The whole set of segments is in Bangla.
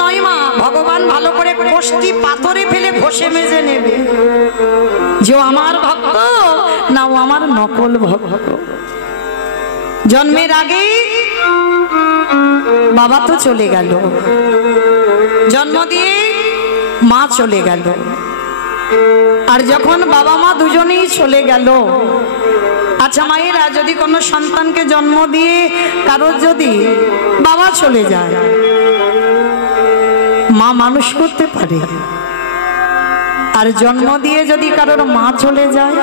নয় মা, ভগবান ভালো করে কোষ্ঠী পাথরে ফেলে ঘষে মেজে নেবে যে আমার ভক্ত না ও আমার নকল ভক্ত। জন্মের আগে বাবা তো চলে গেল, জন্ম দিয়ে মা চলে গেল, আর যখন বাবা মা দুজনেই চলে গেল, আচ্ছা মায়েরা যদি কোনো সন্তানকে জন্ম দিয়ে কারোর যদি বাবা চলে যায়, মা মানুষ করতে পারে? আর জন্ম দিয়ে যদি কারোর মা চলে যায়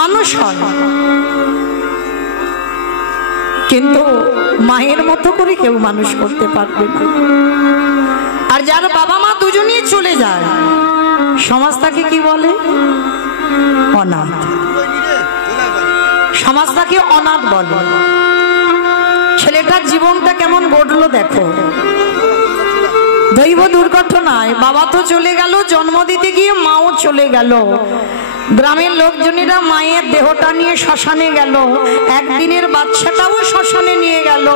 মানুষ হয়, কিন্তু মায়ের মতো করে কেউ মানুষ করতে পারবে না। আর যার বাবা মা দুজনেই চলে যায় সমাজ তাকে কি বলে? অনাথ। সমাজ তাকে অনাথ বলে। ছেলেটার জীবনটা কেমন গড়লো দেখো, দৈব দুর্ঘটনায় বাবা তো চলে গেল, জন্ম দিতে গিয়ে মাও চলে গেল। গ্রামের লোকজনেরা মায়ের দেহটা নিয়ে শ্মশানে গেল, একদিনের বাচ্চাটাও শ্মশানে নিয়ে গেল।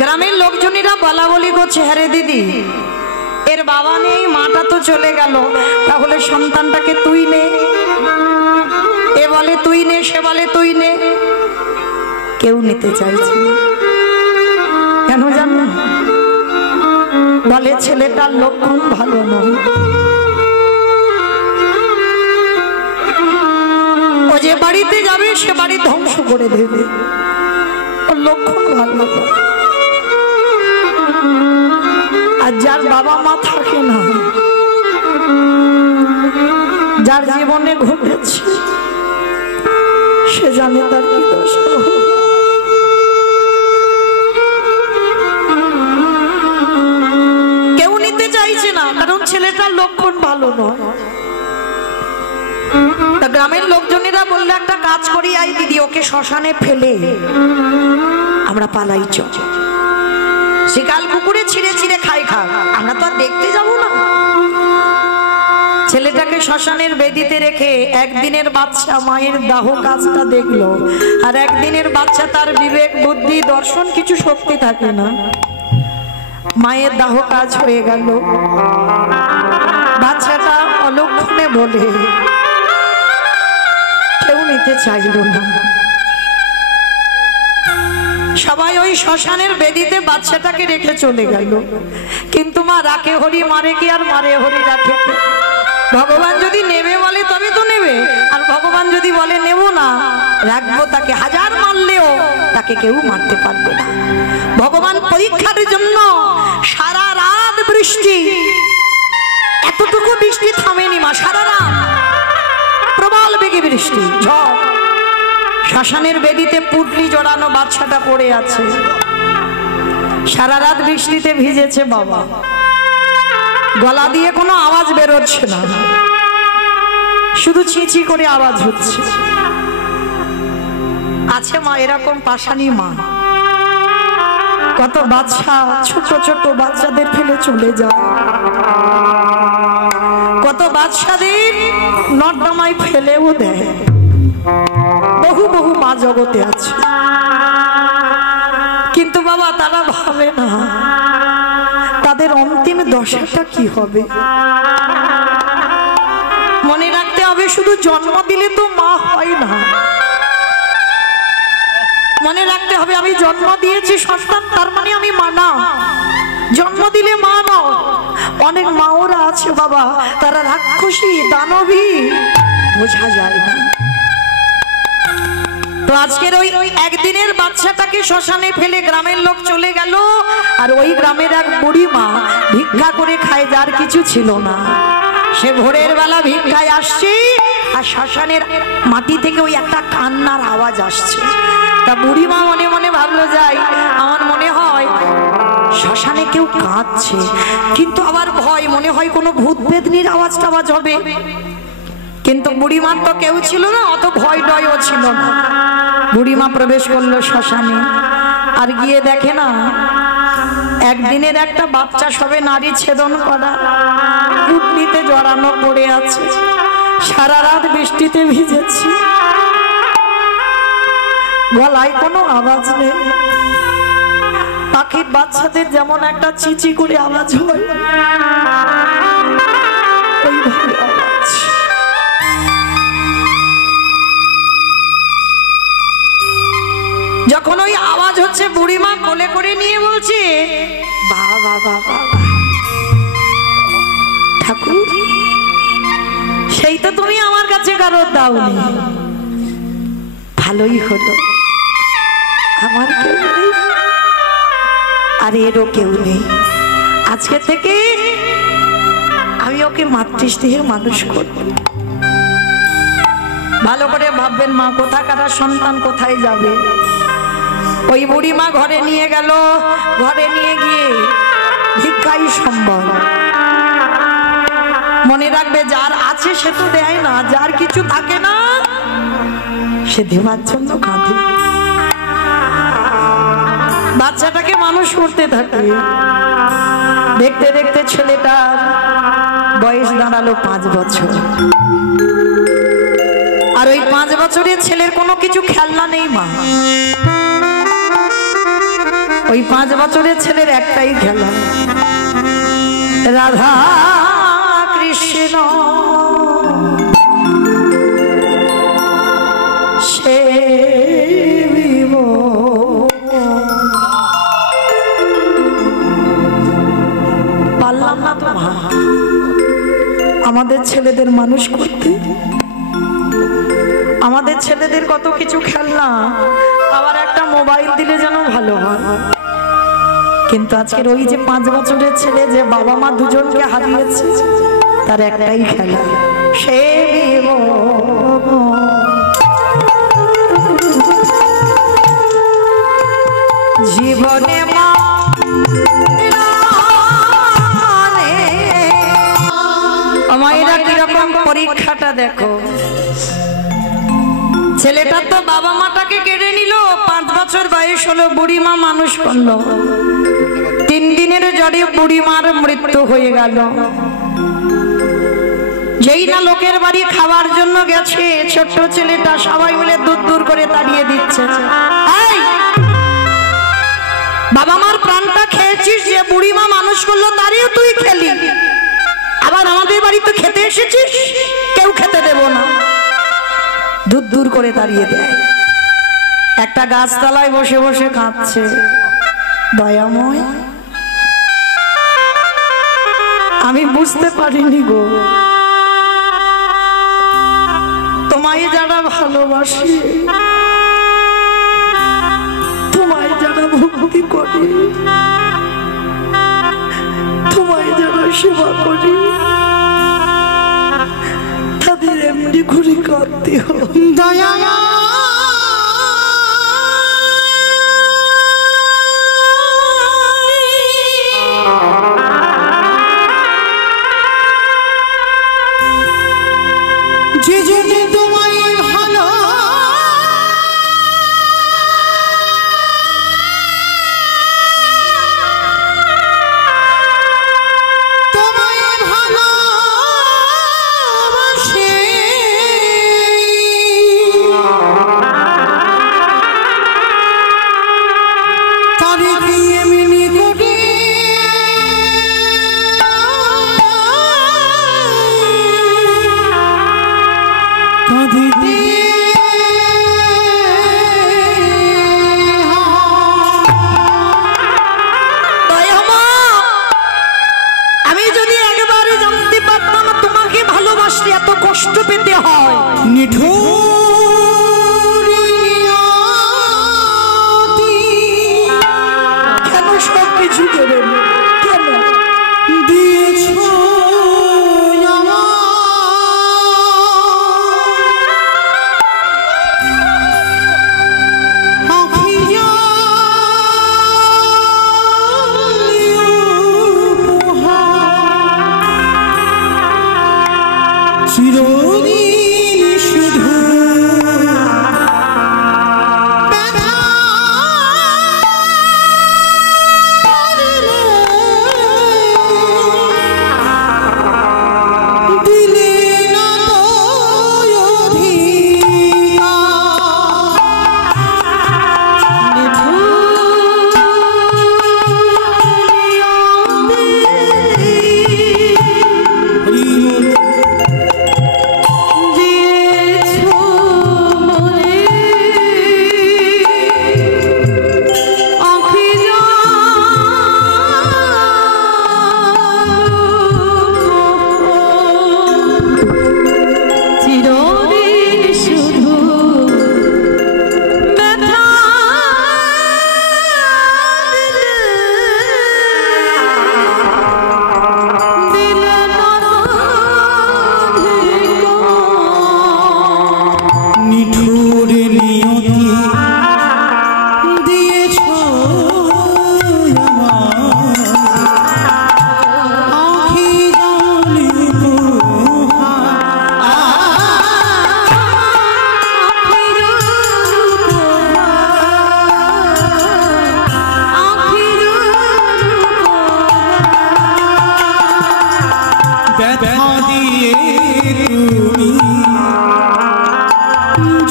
গ্রামের লোকজনেরা বলা বলি করছে, হ্যাঁ রে দিদি, এর বাবা নেই, মাটা তো চলে গেল, তাহলে সন্তানটাকে তুই নে। এ বলে তুই নে, সে বলে তুই নে। কেউ নিতে চাইছে না। কেন জানো? বলে ছেলেটার লক্ষণ ভালো নয়, ও যে বাড়িতে যাবে সে বাড়ি ধ্বংস করে দেবে, ওর লক্ষণ ভালো নয়। আর যার বাবা মা থাকে না, যার জীবনে ঘটেছে সে জানে তার কি দোষ। কেউ নিতে চাইছে না, কারণ ছেলেটার লক্ষণ ভালো নয়। গ্রামের লোকজনেরা বললে একটা কাজ করি, আই দিদি ওকে শ্মশানে ফেলে আমরা পালাই, চল শিকাল কুকুরে ছিঁড়ে ছিঁড়ে খাই খা, আমরা তো আর দেখতে যাব না। ছেলেটাকে শ্মশানের বেদিতে রেখে একদিনের বাচ্চা মায়ের দাহ কাজটা দেখলো, আর একদিনের বাচ্চা তার বিবেক বুদ্ধি দর্শন কিছু শক্তি থাকে না। মায়ের দাহ কাজ হয়ে গেল, বাচ্চাটা অলক্ষণে বলে কেউ নিতে চাইল না। সবাই ওই শ্মশানের বেদিতে বাচ্চাটাকে রেখে চলে গেল, কিন্তু মা রাখে হরি মারে কি, আর মারে হরি রাখে। ভগবান যদি নেবে বলে তবে তো নেবে, আর ভগবান যদি বলে নেব না, রাখবো, তাকে হাজার মারলেও তাকে কেউ মারতে পারবে না। ভগবান পরীক্ষার জন্য সারা রাত বৃষ্টি, এতটুকু বৃষ্টি থামেনি মা, সারা রাত প্রবল বেগে বৃষ্টি, ঝড়। শ্মশানের বেদিতে পুটলি জড়ানো বাচ্চাটা পড়ে আছে, সারা রাত বৃষ্টিতে ভিজেছে বাবা, গলা দিয়ে কোনো আওয়াজ বেরোচ্ছে না, শুধু চিঁচি করে আওয়াজ হচ্ছে। আছে মা এরকম পাশানি মা, কত বাচ্চা ছোট ছোট বাচ্চাদের ফেলে চলে যায়, কত বাচ্চাদের নর্দমায় ফেলেও দেয়। বহু বহু মা জগতে আছে, কিন্তু বাবা তারা ভাবে না তাদের অন্তিম দশাটা কি হবে। মনে রাখতে হবে শুধু জন্ম দিলে তো মা হয় না, মনে রাখতে হবে আমি জন্ম দিয়েছি সন্তান, তার মানে আমি মা না। জন্ম দিলে মা নয়। অনেক মাওরা আছে বাবা, তারা রাক্ষসী দানবী, বোঝা যায় না। তো আজকের ওই একদিনের বাচ্চাটাকে শ্মশানে ফেলে গ্রামের লোক চলে গেল, আর ওই গ্রামের এক বুড়ি মা ভিক্ষা করে খায়, যার কিছু ছিল না। সে ভোরের বেলা ভিক্ষায় আসছে, আর শ্মশানের মাটি থেকে ওই একটা কান্নার আওয়াজ আসছে। তা বুড়ি মা মনে মনে ভাবলো, যাই, আমার মনে হয় শ্মশানে কেউ কাঁদছে, কিন্তু আবার ভয়, মনে হয় কোনো ভূত বেদনির আওয়াজ টাওয়াজ হবে। কিন্তু বুড়িমার তো কেউ ছিল না, অত ভয় ডয়ও ছিল না। বুড়িমা প্রবেশ করলো শ্মশানে, আর গিয়ে দেখে না একদিনের একটা বাচ্চা সবে নারী ছেদন করা, পুটলিতে জড়ানো পড়ে আছে, সারা রাত বৃষ্টিতে ভিজেছি। গলায় কোনো আওয়াজ নেই। পাখির বাচ্চাদের যেমন একটা চিচি করে আওয়াজ হয়, ওইভাবে আওয়াজ। যখন ওই আওয়াজ হচ্ছে, বুড়িমা কোলে করে নিয়ে বলছে, বাবা বাবা বাবা ঠাকুর, সেই তো তুমি আমার কাছে কারোর দাওনি, ভালোই হলো, আমার কেউ নেই আর এরও কেউ নেই। আজকে থেকে আমি ওকে মাতৃস্নেহে মানুষ করব। ভালো করে ভাববেন মা, কোথাকার সন্তান কোথায় যাবে। ওই বুড়ি মা ঘরে নিয়ে গেল, ঘরে নিয়ে গিয়ে ভিক্ষাই সম্ভব। মনে রাখবে, যার আছে সে তো দেয় না, যার কিছু থাকে না সে দেওয়ার জন্য কাঁদে। বাচ্চাটাকে মানুষ করতে থাকে, দেখতে দেখতে ছেলেটার বয়স দাঁড়ালো 5 বছর। আর ওই 5 বছরের ছেলের কোনো কিছু খেলনা নেই মা। ওই 5 বছরের ছেলের একটাই খেলা, রাধা কৃষ্ণ সে পারলাম না তো মা আমাদের ছেলেদের মানুষ করতে। আমাদের ছেলেদের কত কিছু খেলনা, আবার একটা মোবাইল দিলে যেন ভালো হয়। কিন্তু আজকের ওই যে 5 বছরের ছেলে, যে বাবা মা দুজনকে হারিয়েছে, তার একটাই খেলা, সে জীবনে মা মায়েরা কিরকম পরীক্ষাটা দেখো। ছেলেটা তো বাবা মাটাকে কেড়ে নিল, 5 বছর বয়স হলো, বুড়ি মা মানুষ করলো। 3 দিনের জ্বরে বুড়ি মার মৃত্যু হয়ে গেল। যেই না লোকের বাড়ি খাওয়ার জন্য গেছে, ছোট্ট ছেলেটা সবাই মিলে দূর দূর করে তাড়িয়ে দিচ্ছে, বাবা মার প্রাণটা খেয়েছিস, যে বুড়ি মা মানুষ করলো তারও তুই খেলি, আবার আমাদের বাড়িতে খেতে এসেছিস, কেউ খেতে দেব না, দূর দূর করে তাড়িয়ে দেয়। একটা গাছতলায় বসে বসে কাঁদছে, দয়াময় আমি বুঝতে পারিনি গো, তোমায় যারা ভালোবাসে, তোমায় যারা ভক্তি করে, তোমায় যারা সেবা করে, তাদের এমনি ঘুরে কাঁদতে হয়। দয়া যে যে তোমায় ভালো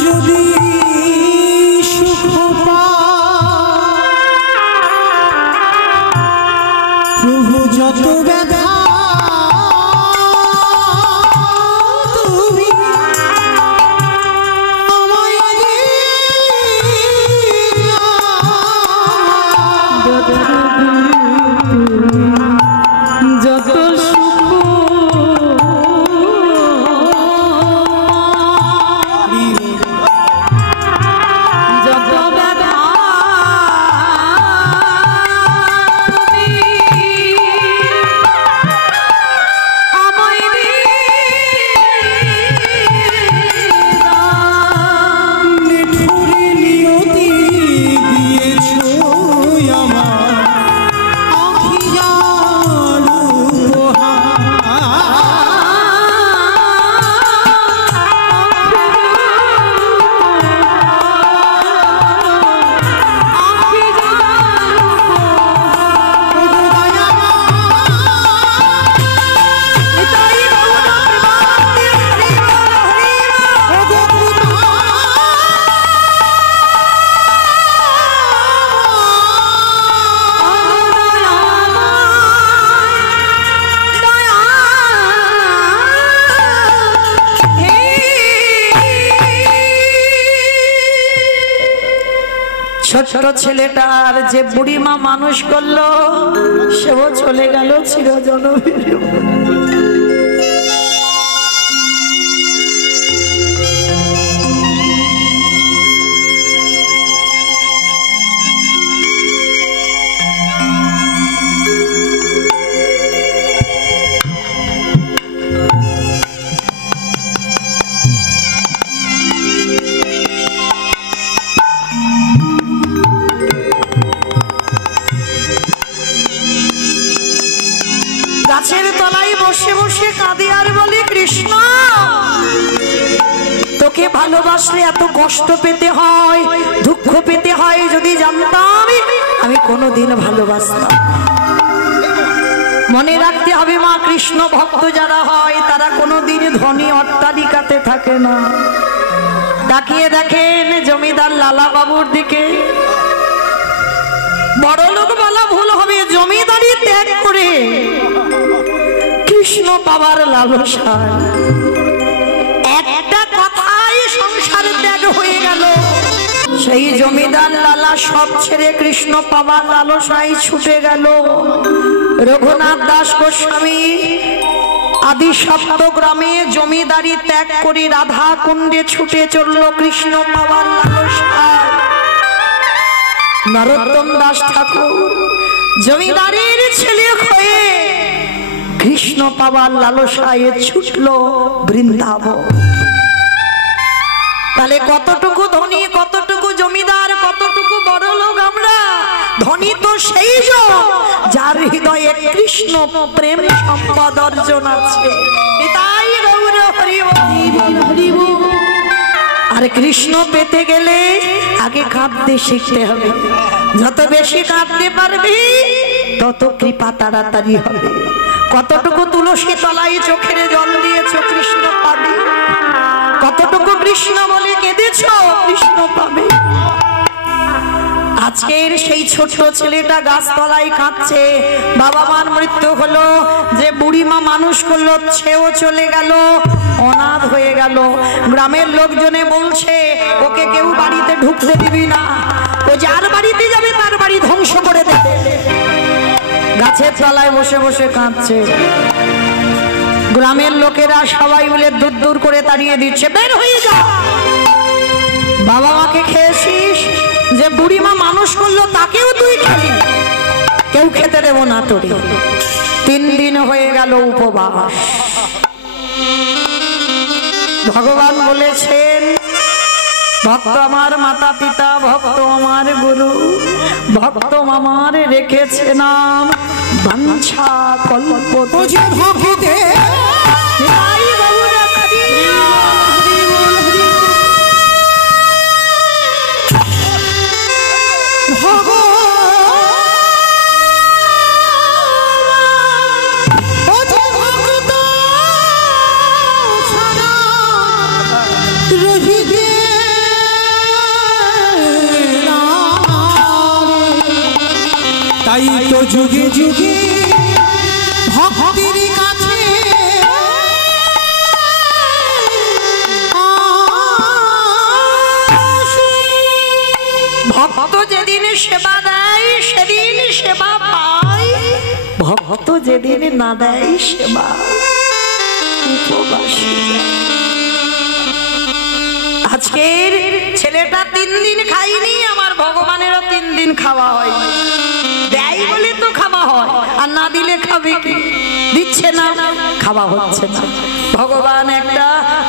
যদি সুখ প্রভু যত ব্যথা তুমি আমায় যত ছোট ছেলেটার যে বুড়িমা মানুষ করলো সেও চলে গেল চিরজনবীর। গাছের তলায় বসে বসে কাঁদে আর বলে, কৃষ্ণ তোকে ভালোবাসলে এত কষ্ট পেতে হয়, দুঃখ পেতে হয়, যদি জানতাম আমি কোনোদিন ভালোবাসতাম। মনে রাখতে হবে মা, কৃষ্ণ ভক্ত যারা হয় তারা কোনোদিন ধনী অট্টালিকাতে থাকে না। তাকিয়ে দেখেন জমিদার লালা বাবুর দিকে। বড় লোক বলা ভুল হবে, জমিদারি ত্যাগ করে কৃষ্ণ পাবার লালসায় একটা কথাই সংসার ত্যাগ হয়ে গেল। সেই জমিদার লালা সব ছেড়ে কৃষ্ণ পাবার লালসায় ছুটে গেল। রঘুনাথ দাস গোস্বামী আদি সপ্তগ্রামে জমিদারি ত্যাগ করে রাধা কুণ্ডে ছুটে চলল কৃষ্ণ পাবার লালসায়। নরোত্তম দাস ঠাকুর জমিদারের ছেলে হয়ে কৃষ্ণ পাবার লালসায় ছুটল বৃন্দাবন। তাহলে কতটুকু ধনী, কতটুকু জমিদার, কতটুকু বড় লোক আমরা? ধনী তো সেই যার হৃদয়ে কৃষ্ণ প্রেম সম্পদ অর্জন আছে। তাই গৌর হরি হরি বল। আর কৃষ্ণ পেতে গেলে আগে কাঁদতে শিখতে হবে। যত বেশি কাঁদতে পারবি তত কৃপা তাড়াতাড়ি হবে। কতটুকু তুলসী তলায় চোখের জল দিয়েছ কৃষ্ণ পাবে, কতটুকু কৃষ্ণ বলে কেঁদেছ কৃষ্ণ পাবে। আজকের সেই ছোট ছেলেটা গাছতলায় কাঁদছে, বাবা মার মৃত্যু হলো, যে বুড়িমা মানুষ করলো সেও চলে গেল, অনাথ হয়ে গেল। গ্রামের লোকজনে বলছে ওকে কেউ বাড়িতে ঢুকতে দিবি না, ও যার বাড়িতে যাবে তার বাড়ি ধ্বংস করে দেবে। গাছের তলায় বসে বসে কাঁদছে। গ্রামের লোকেরা সবাই মিলে দূর দূর করে তাড়িয়ে দিচ্ছে, বের হয়ে যা। বাবা মাকে খেয়েছিস, যে বুড়িমা মানুষ করলো তাকেও তুই খেলি, কেউ খেতে দেব না তোরে। 3 দিন হয়ে গেল উপবাস। ভগবান বলেছেন, ভক্ত আমার মাতা পিতা, ভক্ত আমার গুরু, ভক্ত আমার রেখেছে নাম বাঞ্ছা কল্প। রহিতে যুগে যুগে ভক্তির কাছে ভক্ত যেদিন সেবা দেয় সেদিন সেবা পায়, ভক্ত যেদিন না দেয় সেবা উপবাসী। আজকের ছেলেটা 3 দিন খাইনি, আমার ভগবানেরও 3 দিন খাওয়া হয়। দেয় বলে তো খাওয়া হয়, আর না দিলে খাবে কি? দিচ্ছে না, খাওয়া হচ্ছে না। ভগবান একটা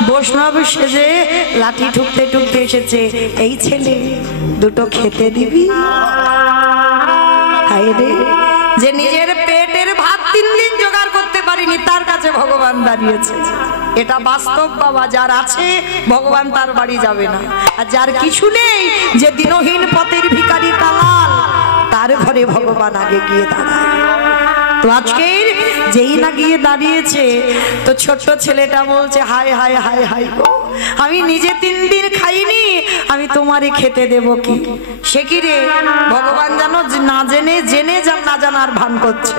বৈষ্ণব সেজে লাঠি ঠুকতে ঠুকতে এসেছে, এই ছেলে দুটো খেতে দিবি? হায় রে, যে নিজের পেটের ভাত 3 দিন জোগাড় করতে পারিনি, তার কাছে ভগবান দাঁড়িয়েছে। এটা বাস্তব বাবা, যার আছে ভগবান তার বাড়ি যাবে না, আর যার কিছু নেই, যে দিনহীন পথের ভিখারি কাঙাল, তার ঘরে ভগবান আগে গিয়ে দাঁড়ায়। তো আজকের যেই না গিয়ে দাঁড়িয়েছে, তো ছোট্ট ছেলেটা বলছে, হায় হায় হায় হায় গো, আমি নিজে 3 দিন খাইনি, আমি তোমারে খেতে দেব কি? সে কি রে, ভগবান জানো না জেনে জেনে না জানার ভান করছে।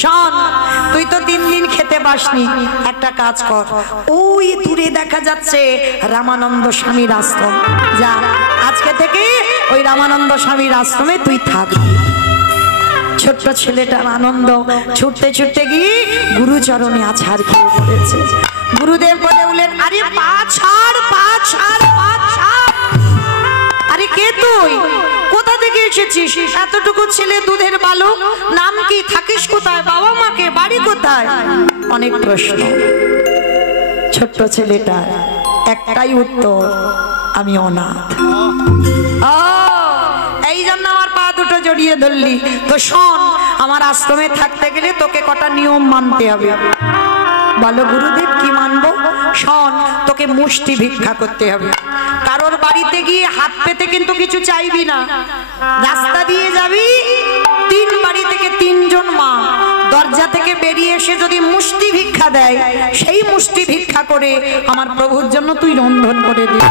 শোন, তুই তো 3 দিন খেতে পাসনি, একটা কাজ কর, ওই দূরে দেখা যাচ্ছে রামানন্দ স্বামীর আশ্রম, যা আজকে থেকে ওই রামানন্দ স্বামীর আশ্রমে তুই থাকবি। ছোট্ট ছেলেটার আনন্দ, ছুটতে ছুটতে গিয়ে গুরুচরণে আছাড় খেয়ে পড়েছে। গুরুদেব বলে উঠলেন, আরে পা ছাড়, পা ছাড়, পা ছাড়। আরে কে তুই? কোথা থেকে এসেছিস? এতটুকু ছেলে, দুধের বালক, নাম কি? থাকিস কোথায়? বাবা মাকে, বাড়ি কোথায়? অনেক প্রশ্ন। ছোট্ট ছেলেটার একটাই উত্তর, আমি অনাথ। এই জন্য আমার পা দুটো জড়িয়ে ধরলি। তো শোন, আমার আশ্রমে থাকতে গেলে তোকে কটা নিয়ম মানতে হবে। বলো গুরুদেব, কি মানবো? শোন, তোকে মুষ্টি ভিক্ষা করতে হবে। কারোর বাড়িতে গিয়ে হাত পেতে কিন্তু কিছু চাইবি না। রাস্তা দিয়ে যাবি, 3 বাড়ি থেকে 3 জন মা দরজা থেকে বেরিয়ে এসে যদি মুষ্টি ভিক্ষা দেয়, সেই মুষ্টি ভিক্ষা করে আমার প্রভুর জন্য তুই রন্ধন করে দিবি।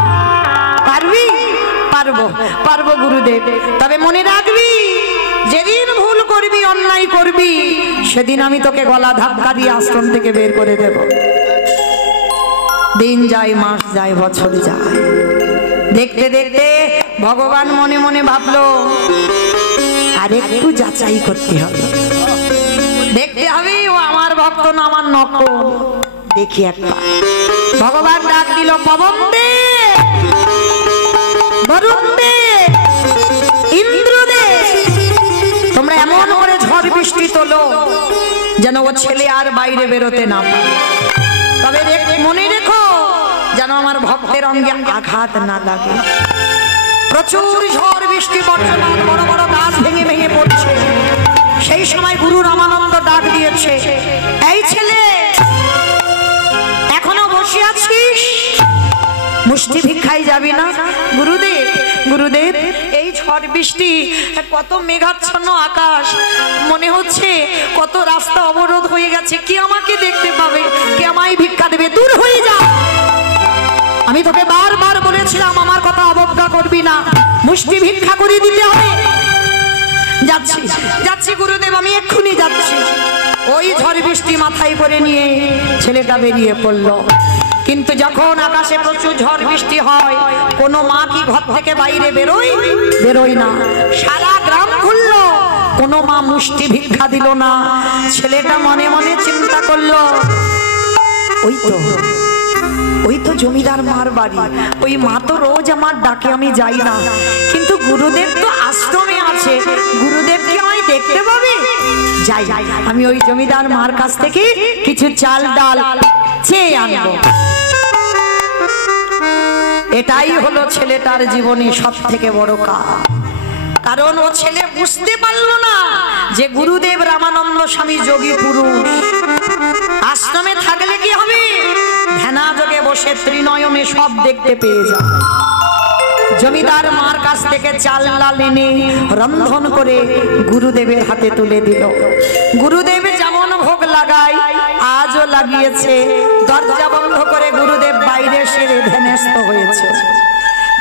পারবি? পারবো, পারবো গুরুদেব। তবে মনে রাখবি, যেদিন ভুল করবি, অন্যায় করবি, সেদিন আমি তোকে গলা ধাক্কা দিয়ে আশ্রম থেকে বের করে দেব। দিন যায়, মাস যায়, বছর যায়, দেখতে দেখতে ভগবান মনে মনে ভাবলো, আর একটু যাচাই করতে হবে, দেখতে হবে ও আমার ভক্ত না আমার নকল। দেখি একবার। ভগবান ডাক দিল, পবন দে, বরুণ দে, ইন্দ্র দে, তোমরা এমন করে ঝড় বৃষ্টি তোলো যেন ও ছেলে আর বাইরে বেরোতে না পারে। তবে মনে রেখো, যেন আমার ভক্তের অঙ্গে আঘাত না লাগে। প্রচুর ঝড় বৃষ্টি, বর্ষণ, বড় বড় গাছ ভেঙে ভেঙে পড়ছে। সেই সময় গুরু রামানন্দ ডাক দিয়েছে, এই ছেলে, এখনো বসে আছিস? মুষ্টি ভিক্ষায় যাবি না? গুরুদেব, গুরুদেব, এই ঝড় বৃষ্টি, কত মেঘাচ্ছন্ন আকাশ, মনে হচ্ছে কত রাস্তা অবরোধ হয়ে গেছে, কে আমাকে দেখতে পাবে, কে আমায় ভিক্ষা দেবে? দূর হয়ে যা। আমি তোকে বারবার বলেছিলাম আমার কথা অবজ্ঞা করবি না, মুষ্টি ভিক্ষা করে দিতে হবে। যাচ্ছি, যাচ্ছি গুরুদেব, আমি এক্ষুনি যাচ্ছি। ওই ঝড় বৃষ্টি মাথায় করে নিয়ে ছেলেটা বেরিয়ে পড়লো। কিন্তু যখন আকাশে প্রচুর ঝড় বৃষ্টি হয়, কোনো মা কি ঘর থেকে বাইরে বেরোয়? বেরোয় না। সারা গ্রাম ঘুরলো, কোনো মা মুষ্টি ভিক্ষা দিল না। ছেলেটা মনে মনে চিন্তা করলো, ওই তো জমিদার মার বাড়ি, ওই মা তো রোজ আমার ডাকে, আমি যাই না, কিন্তু গুরুদেব তো আশ্রমে আছে, গুরুদেব কি আমায় দেখতে পাবে? যাই, আমি ওই জমিদার মার কাছ থেকে কিছু চাল ডাল চেয়ে আনবো। এটাই হলো ছেলেটার জীবনে সব থেকে বড় কাজ। কারণ ও ছেলে বুঝতে পারলো না যে গুরুদেব রামানন্দ স্বামী যোগী পুরুষ। আশ্রমে থাকলে কি হবে? ধ্যানা যোগে বসে ত্রিনয়নে সব দেখতে পেয়ে যায়। জমিদার মার কাছ থেকে চাল ডাল এনে রন্ধন করে গুরুদেবের হাতে তুলে দিল। গুরুদেব যেমন ভোগ লাগায় আজও লাগিয়েছে। দরজা বন্ধ করে গুরুদেব বাইরে সেরে ধ্যানস্থ হয়েছে।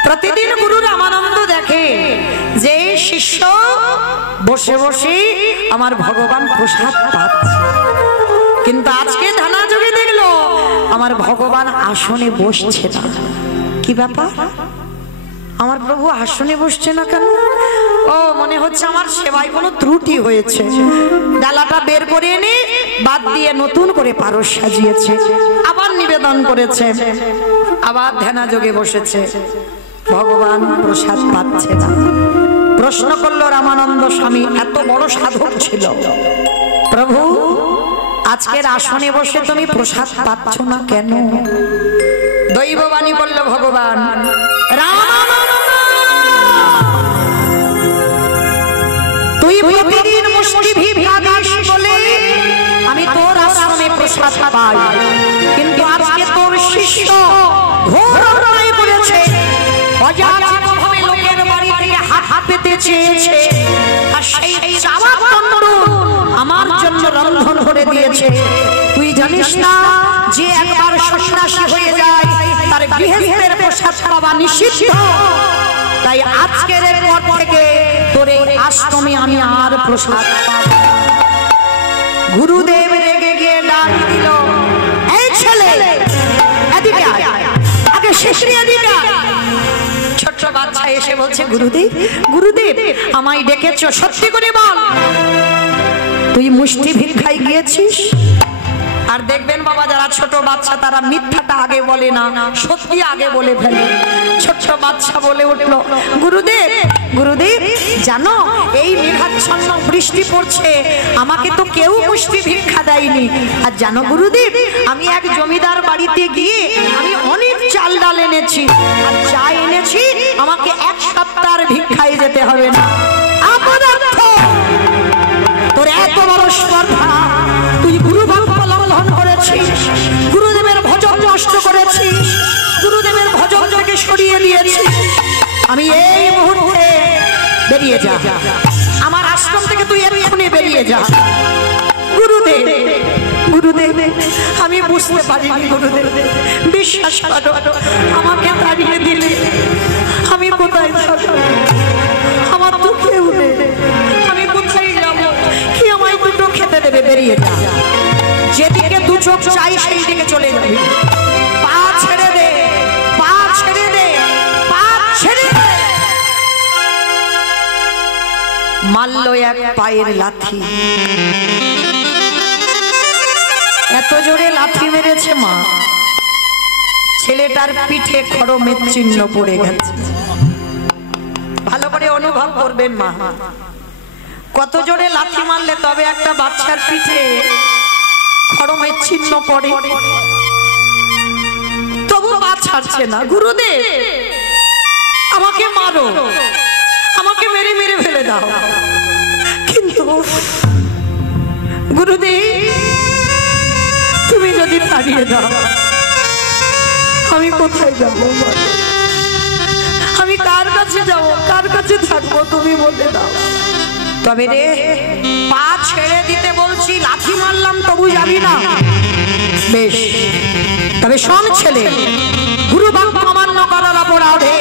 প্রতিদিন গুরু রামানন্দ দেখে যে শিষ্য বসে বসে আমার ভগবান প্রসাদ পাচ্ছে। কিন্তু আজকে ধানা যোগে দেখলো আমার ভগবান আসনে বসছে না। কি ব্যাপার, আমার প্রভু আসনে বসছে না কেন? ও মনে হচ্ছে আমার সেবায় কোনো ত্রুটি হয়েছে। ডালাটা বের করে এনে বাদ দিয়ে নতুন করে পারস সাজিয়েছে, আবার নিবেদন করেছে, আবার ধ্যানা যোগে বসেছে। ভগবান প্রসাদ পাচ্ছে না। প্রশ্ন করলো রামানন্দ স্বামী, এত বড় সাধক ছিল, প্রভু আজকের আসনে বসে তুমি প্রসাদ পাচ্ছ না কেন? দৈববাণী বলল ভগবান, তুই প্রতিদিন মুষ্টি ভিক্ষা দিস বলে আমি তোর আশ্রমে প্রসাদ পাই, কিন্তু আজকে তোর শিষ্য ঘোর অন্যায় করেছে, অযাচিতভাবে লোকের বাড়ি থেকে হাত পেতে চেয়েছে, আর সেই চাওয়া দণ্ড আমার জন্য রন্ধন করে দিয়েছে। তুই জানিস না যে একবার সন্ন্যাসী হয়ে যায় তার গৃহস্থের প্রসাদ পাওয়া নিষিদ্ধ? তাই আজকের পর থেকে তোর এই আশ্রমে আমি আর প্রসাদ পাব। গুরুদেব রেগে গিয়ে ডাক দিল, এই ছেলে এদিকে আয়, আগে শেষে এদিকে আয়। ছোট্ট বাচ্চা এসে বলছে, গুরুদেব গুরুদেব আমায় ডেকেছো, সত্যি করে বল তুই মুষ্টি ভিক্ষায় গিয়েছিস? আর দেখবেন বাবা, যারা ছোট বাচ্চা তারা মিথ্যাটা আগে বলে না, সত্যি আগে বলে ফেলে। ছোট্ট বাচ্চা বলে উঠলো, গুরুদেব গুরুদেব জানো এই মেঘাচ্ছন্ন বৃষ্টি পড়ছে, আমাকে তো কেউ মুষ্টি ভিক্ষা দেয়নি। আর জানো গুরুদেব, আমি এক জমিদার বাড়িতে গিয়ে আমি অনেক চাল ডাল এনেছি, আর যা এনেছি আমাকে এক সপ্তাহের ভিক্ষায় যেতে হবে না। অপদার্থ, তোর এত বড় স্পর্ধা, তুই গুরু বাক্য লঙ্ঘন করেছিস, গুরুদেবের ভজন নষ্ট করেছিস, গুরুদেবের ভজন থেকে সরিয়ে দিয়েছিস। আমি এই মুহূর্তে বেরিয়ে যা, আমার আশ্রম থেকে তুই এক্ষুনি বেরিয়ে যা। গুরুদেব গুরুদেব আমি বুঝতে পারিনি গুরুদেব, বিশ্বাস করো আমাকে তাড়িয়ে দিলে আমি কোথায় থাকবো? আমার তো কেউ নেই, আমি কোথায় যাবো? কি আমায় দুটো খেতে দেবে? বেরিয়ে যা, যেদিকে দু চোখ চাই সেই দিকে চলে যাবি। পা ছেড়ে দে, পা ছেড়ে দে, পা ছেড়ে দে। মারল এক পায়ের লাথি, এত জোরে লাথি মেরেছে মা, ছেলেটার পিঠে খড়মের চিহ্ন পড়ে গেছে। ভালো করে অনুভব করবেন মা, কত জোরে লাথি মারলে তবে একটা বাচ্চার পিঠে খড়মের চিহ্ন পড়ে, তবু পা ছাড়ছে না। গুরুদেব আমাকে মারো, আমাকে মেরে মেরে ফেলে দাও, কিন্তু গুরুদেব তুমি যদি তাড়িয়ে দাও আমি কোথায় যাবো? আমি কার কাছে যাব, কার কাছে থাকবো? তুমি বলে দাও। তবে রে, পা ছেড়ে দিতে বলছি, লাথি মারলাম তবু যাবি না। বেশ, তবে শোন ছেলে, গুরু বাক্য অমান্য করার অপরাধে,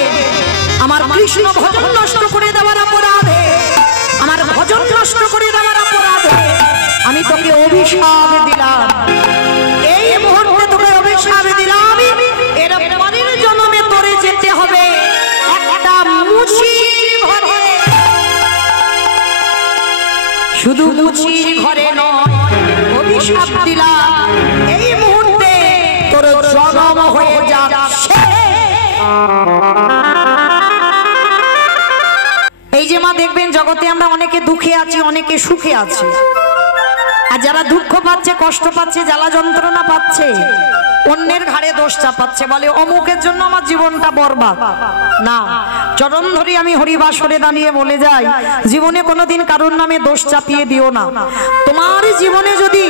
আমার কৃষ্ণ ভজন নষ্ট করে দেওয়ার অপরাধে, আমার ভজন নষ্ট করে দেওয়ার অপরাধে আমি তোকে অভিশাপ দিলাম। এই মুহূর্তে তোকে অভিশাপ দিলাম, এর পরের জন্মে তোরে যেতে হবে একটা মুচির ঘরে। শুধু মুচির ঘরে নয়, অভিশাপ দিলাম এই মুহূর্তে তোর জন্ম হয়ে যাচ্ছে। এই যে মা দেখবেন, জগতে আমরা অনেকে দুঃখে আছি, অনেকে সুখে আছে, আর যারা দুঃখ পাচ্ছে, কষ্ট পাচ্ছে, জ্বালা যন্ত্রণা পাচ্ছে, অন্যের ঘাড়ে দোষ চাপাচ্ছে, বলে অমুকের জন্য আমার জীবনটা বরবাদ। না, চরণ ধরি আমি হরিবাসরে দাঁড়িয়ে বলে যাই, জীবনে কোনোদিন কারোর নামে দোষ চাপিয়ে দিও না। তোমার জীবনে যদি,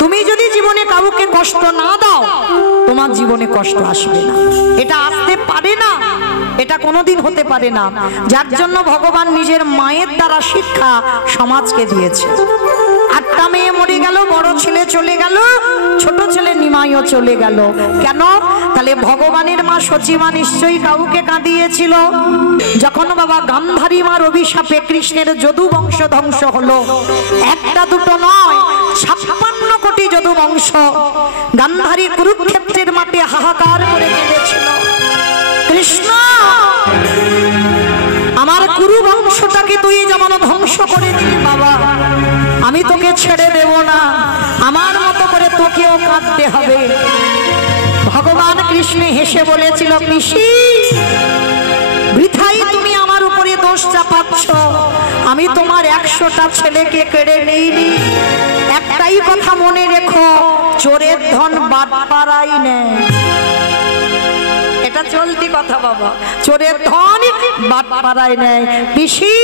তুমি যদি জীবনে কাউকে কষ্ট না দাও, তোমার জীবনে কষ্ট আসবে না। এটা আসতে পারে না, এটা কোনোদিন হতে পারে না, যার জন্য ভগবান নিজের মায়ের দ্বারা শিক্ষা সমাজকে দিয়েছে। 8টা মেয়ে মরে গেল, বড় ছেলে চলে গেল, ছোট ছেলে নিমাইও চলে গেল। কেন? তাহলে ভগবানের মা সচিমা নিশ্চয়ই কাউকে কাঁদিয়েছিল। যখন বাবা গান্ধারী মার অভিশাপে কৃষ্ণের যদু বংশ ধ্বংস হলো, একটা দুটো নয়, 56 কোটি যদু বংশ গান্ধারী কুরুক্ষেত্রের মাঠে হাহাকার করে কেঁদেছিল, কৃষ্ণ আমার কুরু বংশটাকে তুই যেমন ধ্বংস করে দিলি বাবা, আমি তোকে ছেড়ে দেব না, আমার মতো করে তোকেও কাঁদতে হবে। ভগবান কৃষ্ণ হেসে বলেছিল, পিসি বৃথাই তুমি আমার উপরে দোষ চাপাচ্ছ, আমি তোমার 100টা ছেলেকে কেড়ে নিইনি। একটাই কথা মনে রেখো, চোরের ধন বাটপাড়াই নেয়। এটা চলতি কথা বাবা, চোরের ধন বাটপাড়াই নেয়। পিসি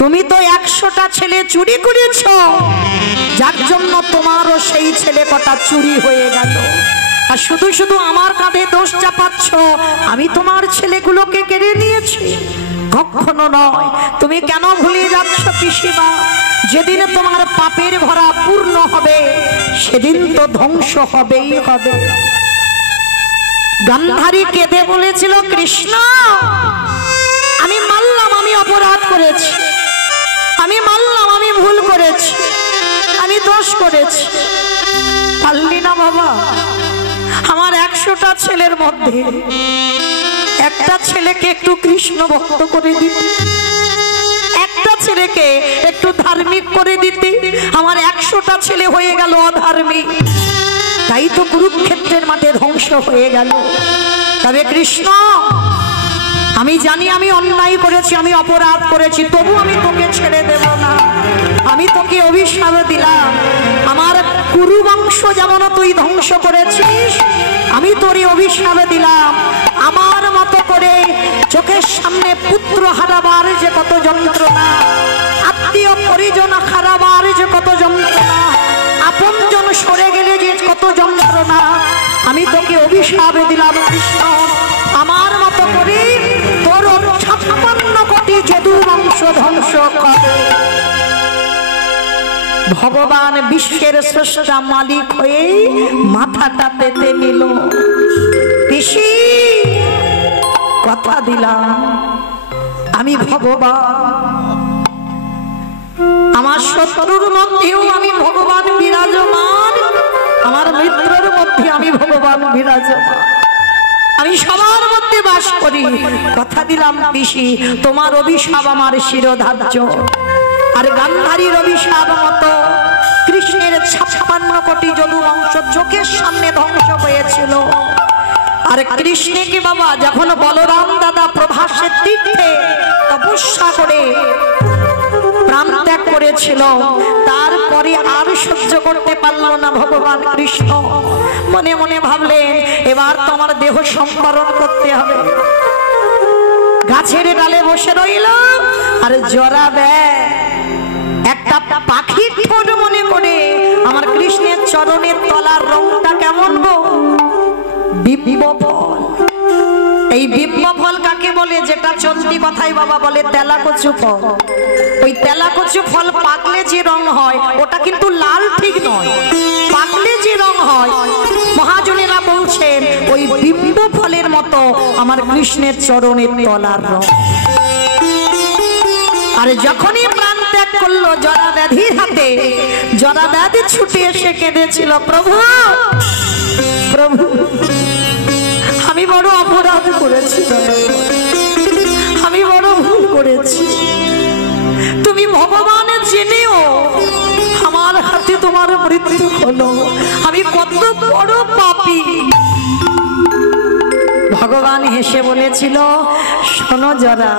তুমি তো 100টা ছেলে চুরি করেছ, যার জন্য তোমারও সেই ছেলে কটা চুরি হয়ে গেল। আর শুধু শুধু আমার কাঁধে দোষ চাপাচ্ছ, আমি তোমার ছেলেগুলোকে কেড়ে নিয়েছি। কখনো নয়। তুমি কেন ভুলে যাচ্ছ পিসিমা, যেদিন তোমার পাপের ভরা পূর্ণ হবে সেদিন তো ধ্বংস হবেই হবে। গান্ধারী কেঁদে বলেছিল, কৃষ্ণ আমি মানলাম আমি অপরাধ করেছি, আমি মানলাম আমি ভুল করেছি, আমি দোষ করেছি। পারলি না বাবা, আমার 100টা ছেলের মধ্যে একটা ছেলেকে একটু কৃষ্ণ ভক্ত করে দিতে, একটা ছেলেকে একটু ধার্মিক করে দিতে। আমার 100টা ছেলে হয়ে গেল অধার্মিক, তাই তো কুরুক্ষেত্রের মাঠে ধ্বংস হয়ে গেল। তবে কৃষ্ণ আমি জানি আমি অন্যায় করেছি, আমি অপরাধ করেছি, তবু আমি তোকে ছেড়ে দেব না। আমি তোকে অভিশাপ দিলাম, আমার কুরু বংশ যেমন তুই ধ্বংস করেছিস, আমি তোরই অভিশাপ দিলাম। আমার মতো করে চোখের সামনে পুত্র হারাবার যে কত যন্ত্রণা, আত্মীয় পরিজন হারাবার যে কত যন্ত্রণা, আপনজন সরে গেলে যে কত যন্ত্রণা, আমি তোকে অভিশাপ দিলাম কৃষ্ণ। আমার মতো করে তোর 56 কোটি যদু বংশ ধ্বংস করে। ভগবান বিশ্বের স্রষ্টা মালিক হয়ে মাথাটা পেতে নিল। পিসি কথা দিলাম আমি ভগবান, আমার শত্রুর মধ্যেও আমি ভগবান বিরাজমান, আমার মিত্রের মধ্যে আমি ভগবান বিরাজমান, আমি সবার মধ্যে বাস করি। কথা দিলাম পিসি তোমার অভিশাপ আমার শিরোধার্য। আর গান্ধারীর অভিশাপ মতো কৃষ্ণের 56 কোটি যদু বংশ চোখের সামনে ধ্বংস হয়েছিল। আর কৃষ্ণকে বাবা যখন বলরাম দাদা প্রভাসের তীর্থে তপস্যা করে প্রাণ ত্যাগ করেছিল, তারপরে আর সহ্য করতে পারল না ভগবান কৃষ্ণ। মনে মনে ভাবলেন এবার তো আমার দেহ সম্বরণ করতে হবে। গাছের ডালে বসে রইল আর জরা দেয় একটা পাখির ঠোঁট মনে করে আমার কৃষ্ণের চরণের তলার রংটা কেমন গো, বিপ্লব ফল। এই বিপ্লব ফল কাকে বলে? যেটা চলতি কথাই বাবা বলে তেলাকচু ফল। ওই তেলাকচু ফল পাকলে যে রং হয় ওটা কিন্তু লাল ঠিক নয়, পাকলে যে রং হয় মহাজনেরা বলছেন ওই বিপ্লব ফলের মতো আমার কৃষ্ণের চরণের তলার রং। আর যখনই প্রাণ ত্যাগ করলো জরা ব্যাধির হাতে, জরা ব্যাধি ছুটে এসে কেঁদেছিল, প্রভু প্রভু আমি বড় অপরাধ করেছি, আমি বড় ভুল করেছি, তুমি ভগবানের জেনেও আমার হাতে তোমার মৃত্যু হলো, আমি কত বড় পাপী। ভগবান হেসে বলেছিল, শোনো জরা,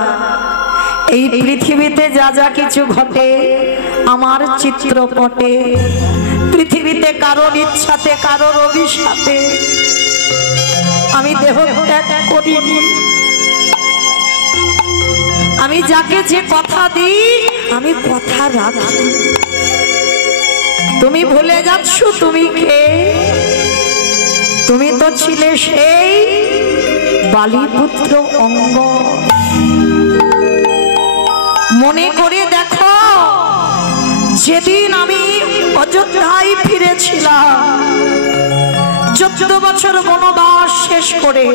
এই পৃথিবীতে যা যা কিছু ঘটে আমার চিত্রপটে, পৃথিবীতে কারোর ইচ্ছাতে কারোর অভিশাপে আমি দেহ ত্যাগ করিনি। আমি যাকে যে কথা দিই আমি কথা রাখি। তুমি ভুলে যাচ্ছ তুমি কে? তুমি তো ছিলে সেই বালিপুত্র অঙ্গ। মনে করে দেখো, যেদিন আমি অযোধ্যায় ফিরেছিলাম 14 বছর বনবাস শেষ করে,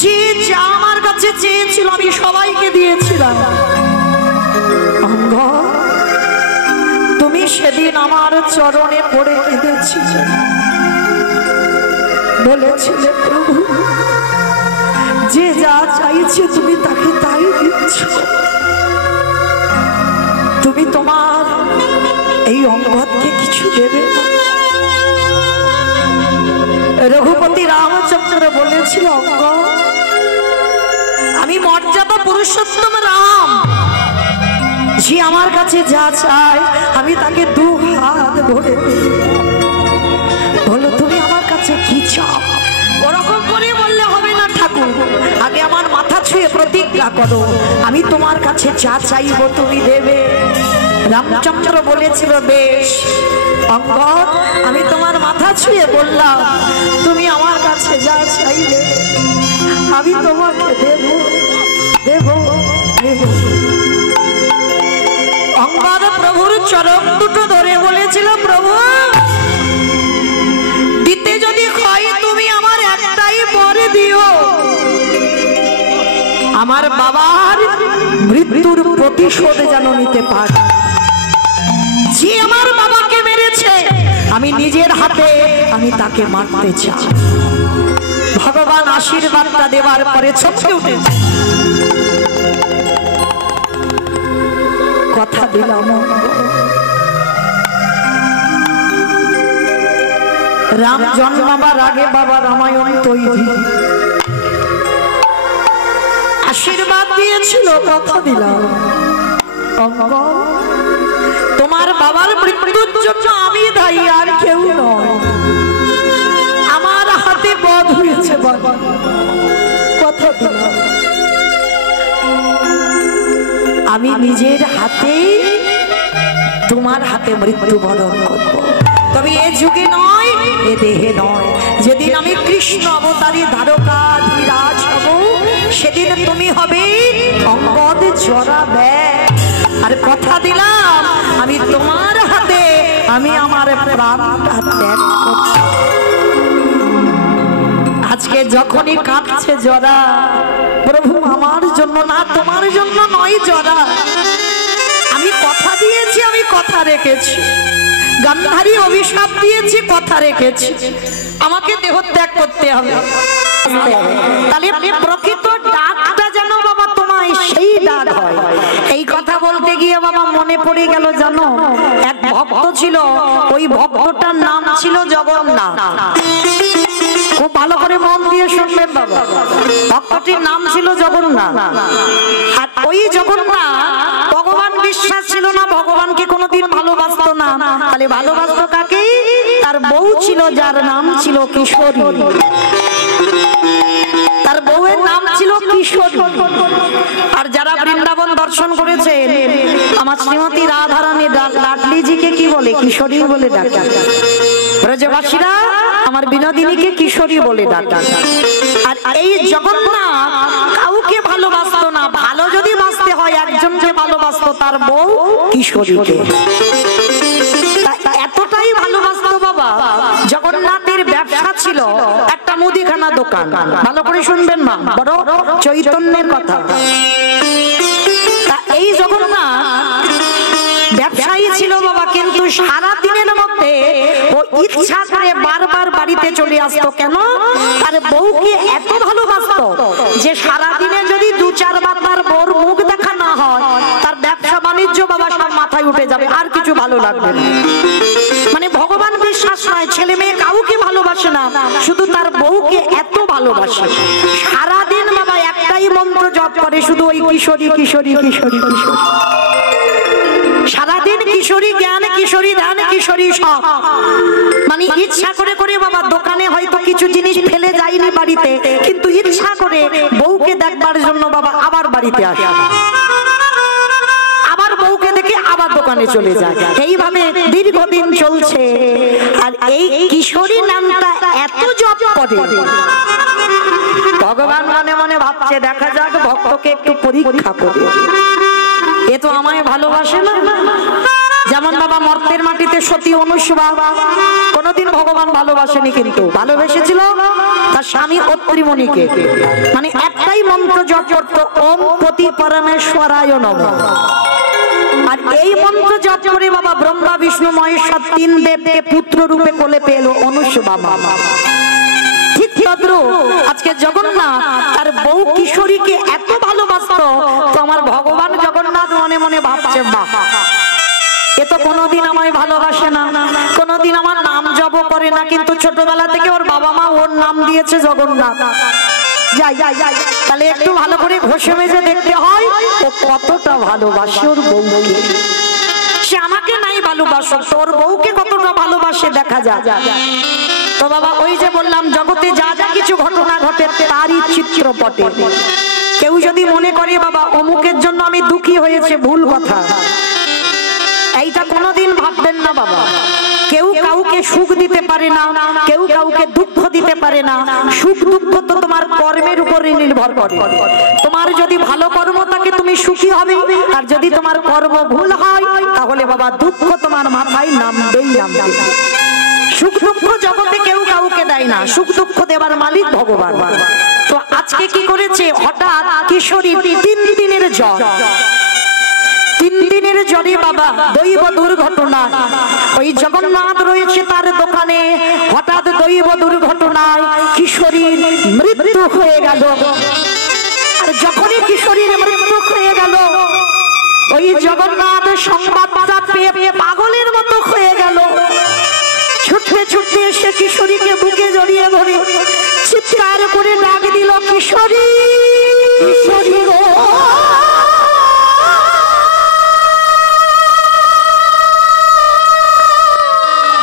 যে যা আমার কাছে চেয়েছিল আমি সবাইকে দিয়েছিলাম। অঙ্গ, তুমি সেদিন আমার চরণে পড়ে কেঁদেছিলে, বলেছিলে প্রভু যে যা চাইছে তুমি তাকে তাই দিচ্ছ, তুমি তোমার এই অঙ্গদকে কিছু দেবে। রঘুপতি রামচন্দ্র বলেছিল, অঙ্গ আমি মর্যাদা পুরুষোত্তম রাম, যে আমার কাছে যা চায় আমি তাকে 2 হাত ভরে দিই। বলো তুমি আমার কাছে কি চাও? ওরকম করে বললে হবে না ঠাকুর, আগে আমার মাথা ছুঁয়ে প্রতিজ্ঞা করো, আমি তোমার কাছে যা চাইবো তুমি দেবে। রামচন্দ্র বলেছিল, বেশ অঙ্গদ, আমি তোমার মাথা ছুঁয়ে বললাম, তুমি আমার কাছে যা চাইবে আমি তোমাকে দেব দেব দেব। অঙ্গদ প্রভুর চরণ দুটো ধরে বলেছিল, প্রভু দিতে যদি হয় তুমি আমার একটাই বর দিও, আমার বাবার মৃত্যুর প্রতিশোধ যেন নিতে পারে। যে আমার বাবাকে মেরেছে আমি নিজের হাতে আমি তাকে মারতে চাই। ভগবান আশীর্বাদটা দেওয়ার পরে চমকে উঠেছে, কথা দিলাম রাম জন্মাবার আগে বাবা রামায়ণ তৈরি, আশীর্বাদ দিয়েছিল, কথা দিলাম অঙ্গ তোমার বাবার মৃত্যুর জন্য আমি দায়ী, আর কেউ নয়। আমার হাতে বধ হয়েছে বাবা, কথা দিলাম আমি নিজের হাতে তোমার হাতে মৃত্যুবরণ করব। তবে এ যুগে নয়, এ দেহে নয়। যেদিন আমি কৃষ্ণ অবতারী দ্বারকাধীরাজ হব, সেদিন তুমি হবে অঙ্গদ জরা ব্যাগ। আর কথা দিলাম আমি তোমার হাতে আমি আমার প্রাণটা ত্যাগ করব। আজকে যখনই কাঁদছে জরা, প্রভু আমার জন্য না, তোমার জন্য নয় জরা, আমি কথা দিয়েছি, আমি কথা রেখেছি। গান্ধারী অভিশাপ দিয়েছি, কথা রেখেছি, আমাকে দেহ ত্যাগ করতে হবে। তাহলে প্রকৃত ডাকটা যেন বাবা তোমায় সেই ডাক হয়। এই কথা বলতে গিয়ে বাবা মনে পড়ে গেল, জানো এক ভক্ত ছিল, ওই ভক্তটার নাম ছিল জগন্নাথ। খুব ভালো করে মন দিয়ে শুনবেন বাবা, ভক্তটির নাম ছিল জগন্নাথ। আর ওই জগন্নাথ ভগবান বিশ্বাস ছিল না, ভগবানকে কোনোদিন ভালোবাসতো না। তাহলে ভালোবাসতো কাকে? তার বউ ছিল, যার নাম ছিল কিশোরী। তার বউয়ের নাম ছিল কিশোরী। আর যারা বৃন্দাবন দর্শন করেছেন, আমার শ্রীমতী রাধারানী লাডলিজিকে কি বলে? কিশোরী বলে ডাকে। ব্রজবাসীরা আমার বিনোদিনীকে কিশোরী বলে ডাকে। আর এই জগন্নাথ কাউকে ভালোবাসতো না। ভালো যদি বাঁচতে হয় একজনকে ভালোবাসতো, তার বউ কিশোরীকে। এতটাই ভালোবাসতো বাবা, জগন্নাথের ব্যবসা ছিল একটা মুদিখানা দোকান। ভালো করে শুনবেন মা, বড় চৈতন্যের কথা। এই জগন্নাথ ব্যবসায়ী ছিল বাবা, কিন্তু সারা দিনের মধ্যে ও ইচ্ছা করে বারবার বাড়িতে চলে আসতো। কেন? তার বউকে এত ভালোবাসতো যে সারা দিনে যদি 2-4 বার তার বউর মুখ দেখা না হয়, তার ব্যবসা বাণিজ্য বাবা সব মাথায় উঠে যাবে, আর কিছু ভালো লাগবে না। মানে ভগবান বিশ্বাস নয়, ছেলে মেয়ে কাউকে ভালোবাসে না, শুধু তার বউকে এত ভালোবাসে। সারাদিন বাবা একটাই মন্ত্র জপ করে, শুধু ওই কিশোরী কিশোরী কিশোরী কিশোরী। সারাদিন কিশোরী জ্ঞান, কিশোরী ধ্যান, কিশোরী সব। মানে ইচ্ছা করে করে বাবা দোকানে হয়তো কিছু জিনিস ফেলে যায়নি বাড়িতে, কিন্তু ইচ্ছা করে বউকে দেখবার জন্য বাবা আবার বাড়িতে আসে, আবার বউকে দেখে আবার আবার দোকানে চলে যায়। এইভাবে দীর্ঘদিন চলছে। আর এই কিশোরী নামটা এত জপ করে, ভগবান মনে মনে ভাবছে দেখা যাক ভক্তকে একটু পরীক্ষা করে, এ তো আমায় ভালোবাসে না। যেমন বাবা মর্তের মাটিতে সতী অনুসুয়া কোনদিন ভগবান ভালোবাসেনি, কিন্তু ভালোবেসেছিল তার স্বামী অত্রিমণিকে। মানে একটাই মন্ত্র জপ করত, ওম পতি পরমেশ্বরায় নমঃ। আর এই মন্ত্র জপ করে বাবা ব্রহ্মা বিষ্ণু মহেশ্বর তিন দেবকে পুত্র রূপে কোলে পেল অনুসুয়া বাবা। ঠিক তদ্রূপ আজকে জগন্নাথ তার বউ কিশোরীকে এত ভালোবাসত, তো আমার ভগবান জগন্নাথ মনে মনে ভাবছে বাহ, এ তো কোনোদিন আমায় ভালোবাসে না, কোনোদিন আমার নাম জপ করে না, কিন্তু ছোটবেলা থেকে ওর বাবা মা ওর নাম দিয়েছে জগন্নাথ। যাই তাহলে একটু ভালো করে ঘষে মেজে দেখতে হয় ও কতটা ভালোবাসে ওর বউকে। সে আমাকে নাই ভালোবাসো, তোর বউকে কতটা ভালোবাসে দেখা যায়। তো বাবা ওই যে বললাম জগতে যা যা কিছু ঘটনা ঘটে তারই চিত্রপটে। কেউ যদি মনে করে বাবা অমুকের জন্য আমি দুঃখী হয়েছে, ভুল কথা। এইটা কোনোদিন ভাববেন না বাবা। কেউ কাউকে সুখ দিতে পারে না, কেউ কাউকে দুঃখ দিতে পারে না। সুখ দুঃখ তো তোমার কর্মের উপরে নির্ভর করে। তোমার যদি ভালো কর্ম থাকে তুমি সুখী হবে, আর যদি তোমার কর্ম ভুল হয় তাহলে বাবা দুঃখ তোমার মাথায় নামবেই নামবে। সুখ দুঃখ জগতে কেউ কাউকে দেয় না, সুখ দুঃখ দেবার মালিক ভগবান। তো আজকে কি করেছে, হঠাৎ কিশোরী 3 দিনের জ্বর, 3 দিনের জ্বরে বাবা দৈব দুর্ঘটনা। ওই জগন্নাথ রয়েছে তার দোকানে, হঠাৎ দৈব দুর্ঘটনায় কিশোরীর মৃত্যু হয়ে গেল। আর যখনই কিশোরীর মৃত্যু হয়ে গেল, ওই জগন্নাথ সংবাদটা পেয়ে পাগলের মতো হয়ে গেল। ছুটতে ছুটতে এসে কিশোরীকে বুকে জড়িয়ে ধরে চিৎকার করে ডাক দিল, কিশোরী কিশোরী গো।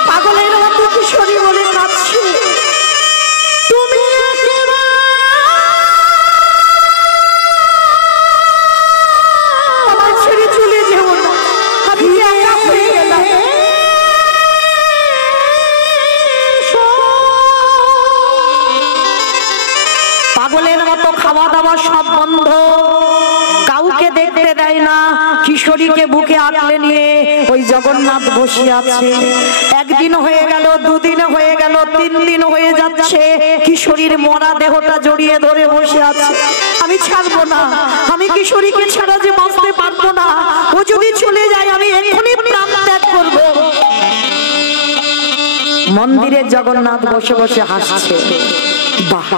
পাগলের মতো কিশোরী বলে কাঁদছে, তুমি আমার ছেড়ে চলে যেও না, আমি একা হয়ে গেলাম। পাগলের মতো খাওয়া দাওয়া সব বন্ধ, কাউকে দেখতে দেয় না। কিশোরীকে বুকে আঁকলে নিয়ে ওই জগন্নাথ বসে আছে। একদিন হয়ে গেল, 2 দিন হয়ে গেল, 3 দিন হয়ে যাচ্ছে, কিশোরীর মরা দেহটা জড়িয়ে ধরে বসে আছে। আমি ছাড়বো না, আমি কিশোরীকে ছাড়া যে বাঁচতে পারবো না, ও যদি চলে যায় আমি এখনই প্রাণ ত্যাগ করবো। মন্দিরে জগন্নাথ বসে বসে হাসছে, বাহ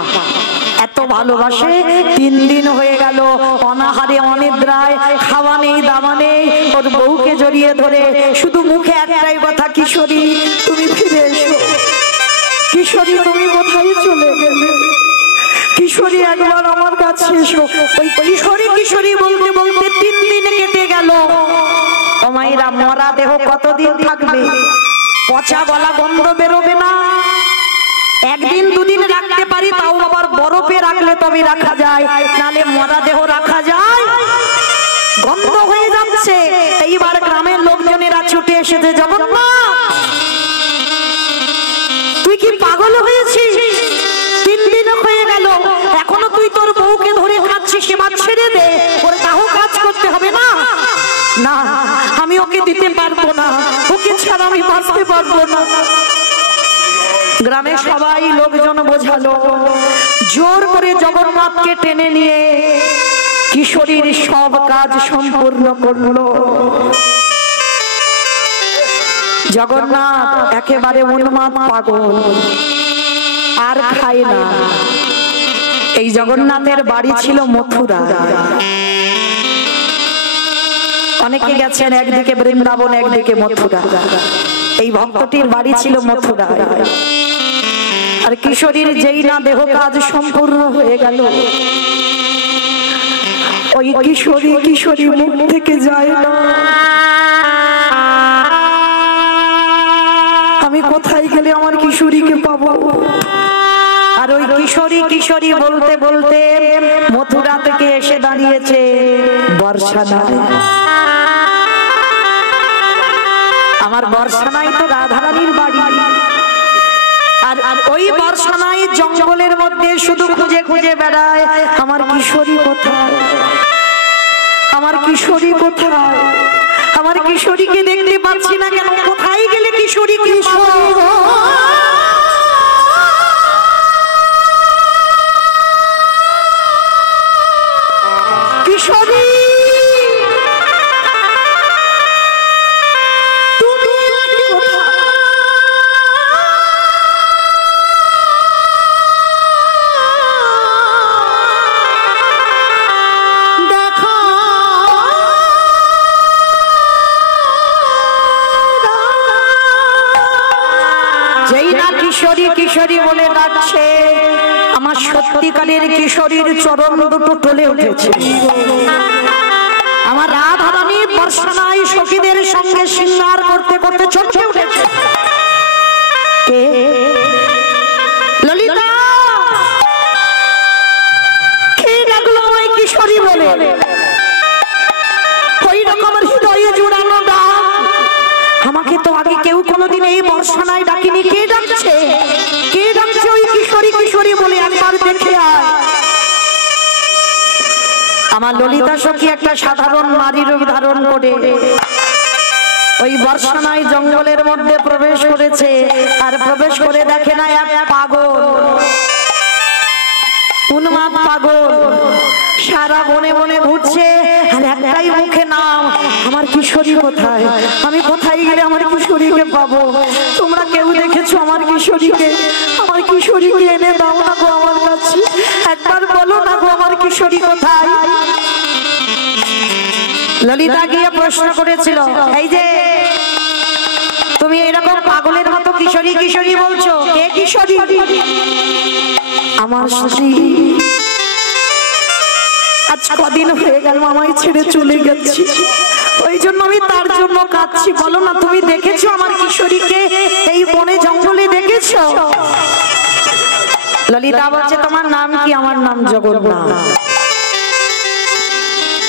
এত ভালোবাসে। 3 দিন হয়ে গেল, অনাহারে অনিদ্রায়, খাওয়া নেই দাওয়া নেই, ওর বউকে জড়িয়ে ধরে শুধু মুখে একটাই কথা, কিশোরী তুমি ফিরে এসো, কিশোরী তুমি কোথায় চলে গেলে, কিশোরী একবার আমার কাছে এসো। ওই কিশোরী কিশোরী বলতে বলতে 3 দিন কেটে গেল। ও মায়েরা, মরা দেহ কতদিন থাকবে? পচা গলা গন্ধ বেরোবে না। 1 দিন 2 দিন রাখতে পারি, তাও আবার বরফে রাখলে তবে রাখা যায়, নালে মরা দেহ রাখা যায়? গন্ধ হয়ে যাচ্ছে। এইবার গ্রামের লোকজনেরা ছুটে এসেছে, জগন্নাথ তুই কি পাগল হয়েছিস? 3 দিন হয়ে গেল, এখনো তুই তোর বউকে ধরে খাচ্ছিস, এবার ছেড়ে দে, ওর তাও কাজ করতে হবে না। না, আমি ওকে দিতে পারবো না, ওকে ছাড়া আমি বাঁচতে পারবো না। গ্রামে সবাই লোকজন বোঝালো, জোর করে জগন্নাথকে টেনে নিয়ে কিশোরীর সব কাজ সম্পূর্ণ করলো। জগন্নাথ একেবারে উন্মাদ পাগল, আর খায় না। এই জগন্নাথের বাড়ি ছিল মথুরা। অনেকে গেছেন, একদিকে বৃন্দাবন একদিকে মথুরা। এই ভক্তটির বাড়ি ছিল মথুরা। আর কিশোরীর যেই না দেহ কাজ সম্পূর্ণ হয়ে গেল, ওই কিশোরী মুখ থেকে যায় না। আমি কোথায় গেলে আমার কিশোরীকে পাবো? আর ওই কিশোরী বলতে বলতে মথুরা থেকে এসে দাঁড়িয়েছে বর্ষা নয়। আমার বর্ষানাই তো রাধারানীর বাড়ি, আর ওই বর্ষানাই জঙ্গলের মধ্যে শুধু খুঁজে খুঁজে বেড়ায় আমার কিশোরী কোথায়, আমার কিশোরী কোথায়, আমার কিশোরীকে দেখতে পাচ্ছি না কেন, কোথায় গেলে কিশোরীকে পাবো? কিশোরী কিশোরী কিশোরী বলে ডাকছে, আমার সত্যিকারের কিশোরীর চরণ দুটো টলে উঠেছে। আমার রাধারানী বর্ষানাই সখীদের সঙ্গে শৃঙ্গার করতে করতে চমকে উঠেছে। কে? ললিতা। কে ডাকলো আমায় কিশোরী বলে? ওই রকম হৃদয়ে জুড়ানো ডাক, আমাকে তো আগে কেউ কোনোদিন এই বর্ষানায় ডাকিনি। কে ডাকছে? কে ডাকছে ওই কিশোরী কিশোরী বলে? একবার দেখে আয়। আমার ললিতা সখী একটা সাধারণ নারী রূপ ধারণ করে ওই বর্ষানায় জঙ্গলের মধ্যে প্রবেশ করেছে, আর প্রবেশ করে দেখে না এক পাগল, উন্মাদ পাগল সারা বনে বনে ঘুরছে, আর একটাই মুখে নাম, আমার কিশোরী কোথায়, আমি কোথায় গেলে আমার কিশোরীকে পাবো? তোমরা কেউ দেখেছো আমার কিশোরীকে? আমার কিশোরীকে এনে দাও না গো আমার কাছে, একবার বলো না গো আমার কিশোরী কোথায়? ললিতা গিয়ে প্রশ্ন করেছিল, এই যে তুমি এরকম পাগলের মতো কিশোরী কিশোরী বলছো, কে কিশোরী? আমার স্ত্রী, আজ কদিন হয়ে গেল আমায় ছেড়ে চলে গেছি, ওই জন্য আমি তার জন্য কাঁদছি। বলো না তুমি দেখেছো আমার কিশোরীকে এই বনে জঙ্গলে দেখেছো? ললিতা বলছে, তোমার নাম কি? আমার নাম জগন্নাথ।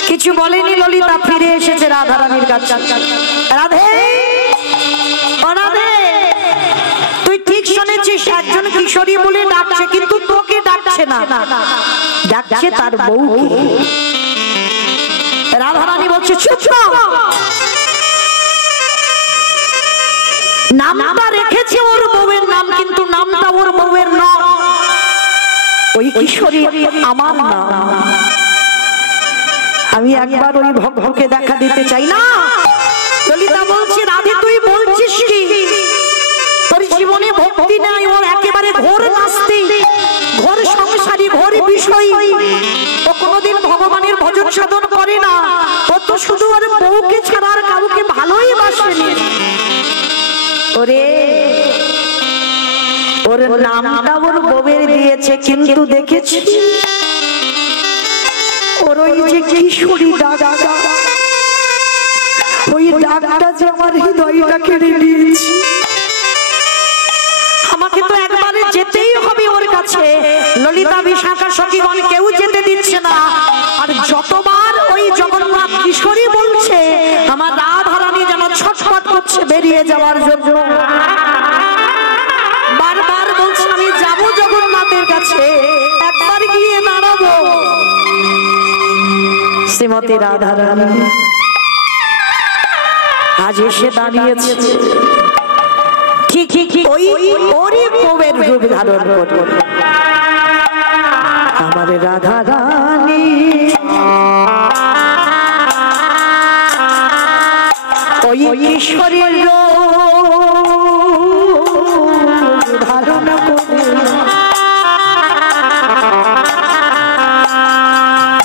কিছু বলেনি ললিতা, ফিরে এসেছে রাধারানীর কাছে। রাধে, ও রাধে, তুই ঠিক শুনেছিস, একজন কিশোরী বলে ডাকছে, কিন্তু তোকে ডাকছে না, ডাকছে তার বউকে। রাধারানী বলছে, চুপ কর, নামটা রেখেছে ওর বউয়ের নাম, কিন্তু নামটা ওর বউয়ের নয়, ওই কিশোরী আমার নাম। আমি একবার ওই ভগকে দেখা দিতে চাই না। ললিতা বলছে, রাধে তুই বলছিস কি? তোর জীবনে ভক্তি নাই, ওর একেবারে ঘোর নাস্তি, ঘোর সংসারী, ঘোর বিষয়, ও কোনোদিন ভগবানের ভজন সাধন করে না, ও তো শুধু ওর বউকে ছাড়া আর কাউকে ভালোই বাসেনি। ওরে, ওর নামটা ওর বউয়ের দিয়েছে, কিন্তু দেখেছি ওর ওই যে কিশোরী ডাক, ওই ডাকটা যে আমার হৃদয়টা কেড়ে নিয়েছে। আমাকে তো একবারে যেতেই হবে ওর কাছে। ললিতা, বিশাখা, সখীগণ কেউ যেতে দিচ্ছে না, আর যতবার ওই জগন্নাথ কিশোরী বলছে, আমার রাধারানী যেন ছটফট করছে বেরিয়ে যাওয়ার জন্য। বারবার বলছে, আমি যাব জগন্নাথের কাছে, একবার গিয়ে দাঁড়াবো। শ্রীমতী রাধারানী আজ এসে দাঁড়িয়েছে, ঠিক ওই ওরই বউয়ের রূপ ধারণ করে। আমার রাধারানী ওই কিশোরীর রূপ ধারণ করে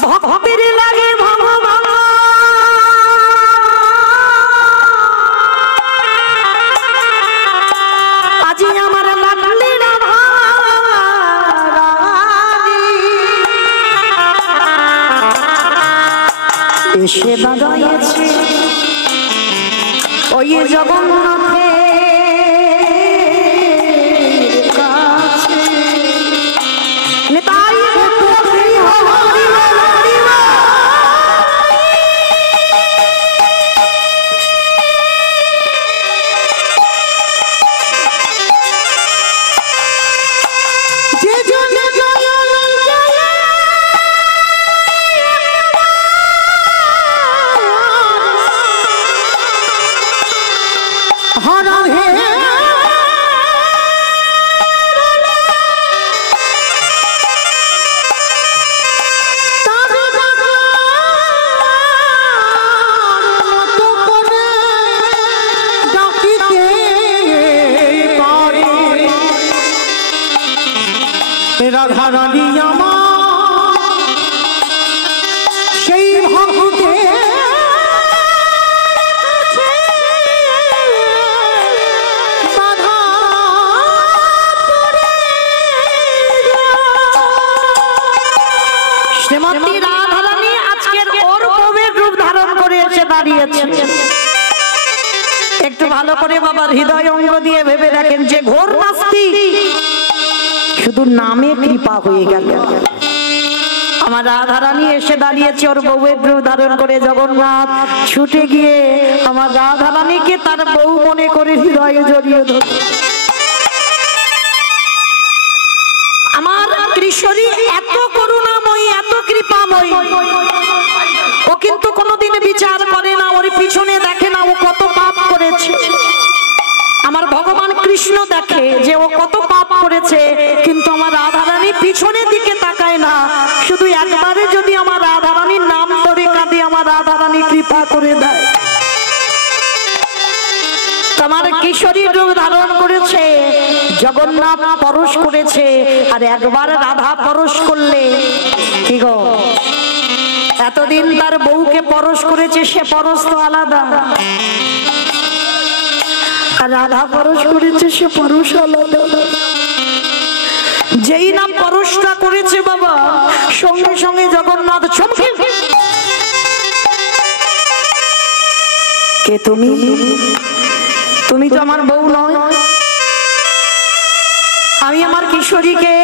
ভক্তের লাগে ভগবান, আজি আমার লাগলে এসে দাঁড়িয়েছে ওই জগন্নাথের কাছে। নেতাই দাঁড়িয়েছে। একটু ভালো করে বাবার হৃদয় অঙ্গ দিয়ে ভেবে দেখেন, যে ঘোর নাস্তিক শুধু নামে কৃপা হয়ে গেল। আমার রাধারানী এসে দাঁড়িয়েছে ওর বউয়ের রূপ ধারণ করে। জগন্নাথ ছুটে গিয়ে আমার রাধারানীকে তার বউ মনে করে হৃদয়ে জড়িয়ে ধরে। আমার কৃষ্ণী এত করুণাময়ী, এত কৃপাময়ী, ও কিন্তু কোনোদিন বিচার করে না, ওর পিছনে দেখে না ও কত পাপ করেছে। আমার ভগবান কৃষ্ণ দেখে যে ও কত পাপ করেছে, কিন্তু আমার রাধারানী পিছনের দিকে তাকায় না। শুধু একবারে যদি আমার রাধারানীর নাম ধরে কাঁদে, আমার রাধারানী কৃপা করে দেয়। তোমার কিশোরী রূপ ধারণ করেছে, জগন্নাথ পরশ করেছে, আর একবার রাধা পরশ করলে কি গো, এতদিন তার বউকে পরশ করেছে, সে পরশ তো আলাদা, আর রাধা পরশ করেছে, সে পরশ আলাদা। যেই না পরশটা করেছে বাবা, সঙ্গে সঙ্গে জগন্নাথ চমকে, কে তুমি? তুমি তো আমার বউ নয়। আমি আমার কিশোরীকে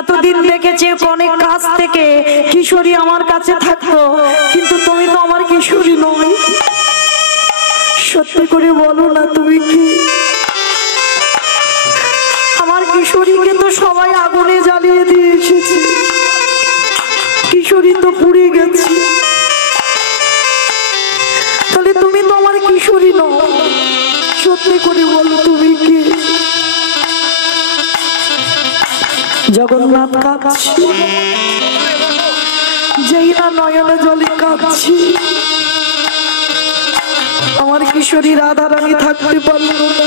এতদিন দেখেছি অনেক কাছ থেকে, কিশোরী আমার কাছে থাকতো, কিন্তু তুমি তো আমার কিশোরী নয়। সত্যি করে বলো না তুমি কি? আমার কিশোরীকে তো সবাই আগুনে জ্বালিয়ে দিয়ে এসেছে, কিশোরী তো পুড়ে গেছে, তাহলে তুমি তো আমার কিশোরী নও। সত্যি করে বলো তুমি কি? জগন্নাথ কাঁদছি, যেই না নয়নে জলে কাঁদছি, আমার কিশোরী রাধারানী থাকতে পারল না।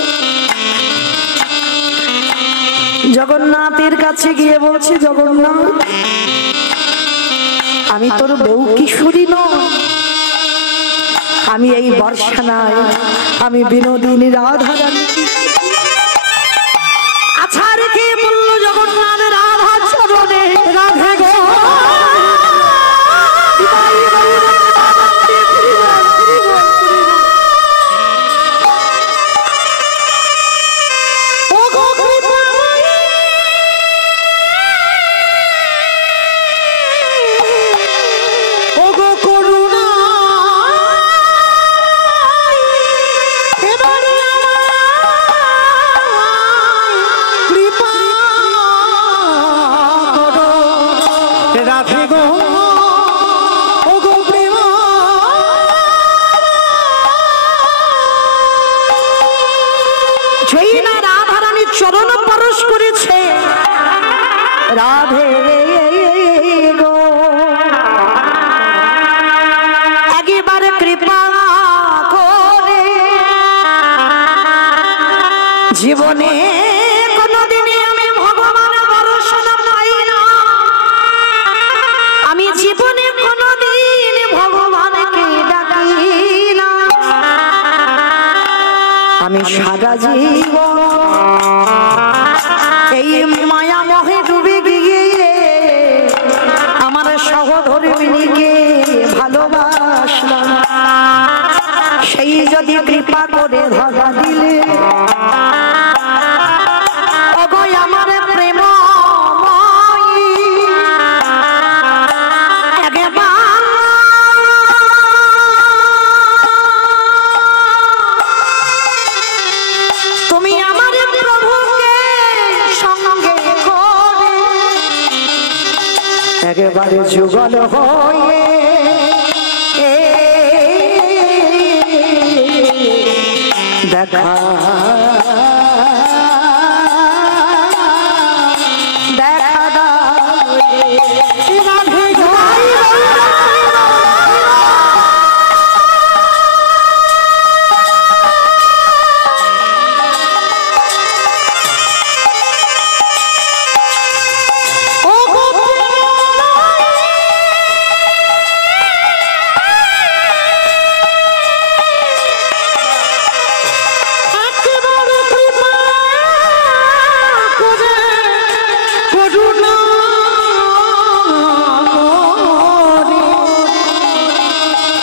জগন্নাথের কাছে গিয়ে বলছে, জগন্নাথ আমি তোর বউ কিশোরী নয়, আমি এই বর্ষা নাই, আমি বিনোদিনী রাধারানী। আচ্ছা রেখে বলল জগন্নাথ রাধা চরণে, রাধে গো চরণ পরশ করেছে, রাধে গো একবার কৃপা করে, জীবনে কোনদিনই আমি ভগবান দর্শন পাই না, আমি জীবনে কোনদিন ভগবানকে ডাকি না, আমি সারা জীবন এই মায়া মোহে ডুবে গিয়ে আমার সহধর্মিণীকে ভালোবাসলাম, সেই যদি কৃপা করে ধরা দিলে ওগো আমার প্রেম একেবারে যুগল হয়ে দেখা দেখা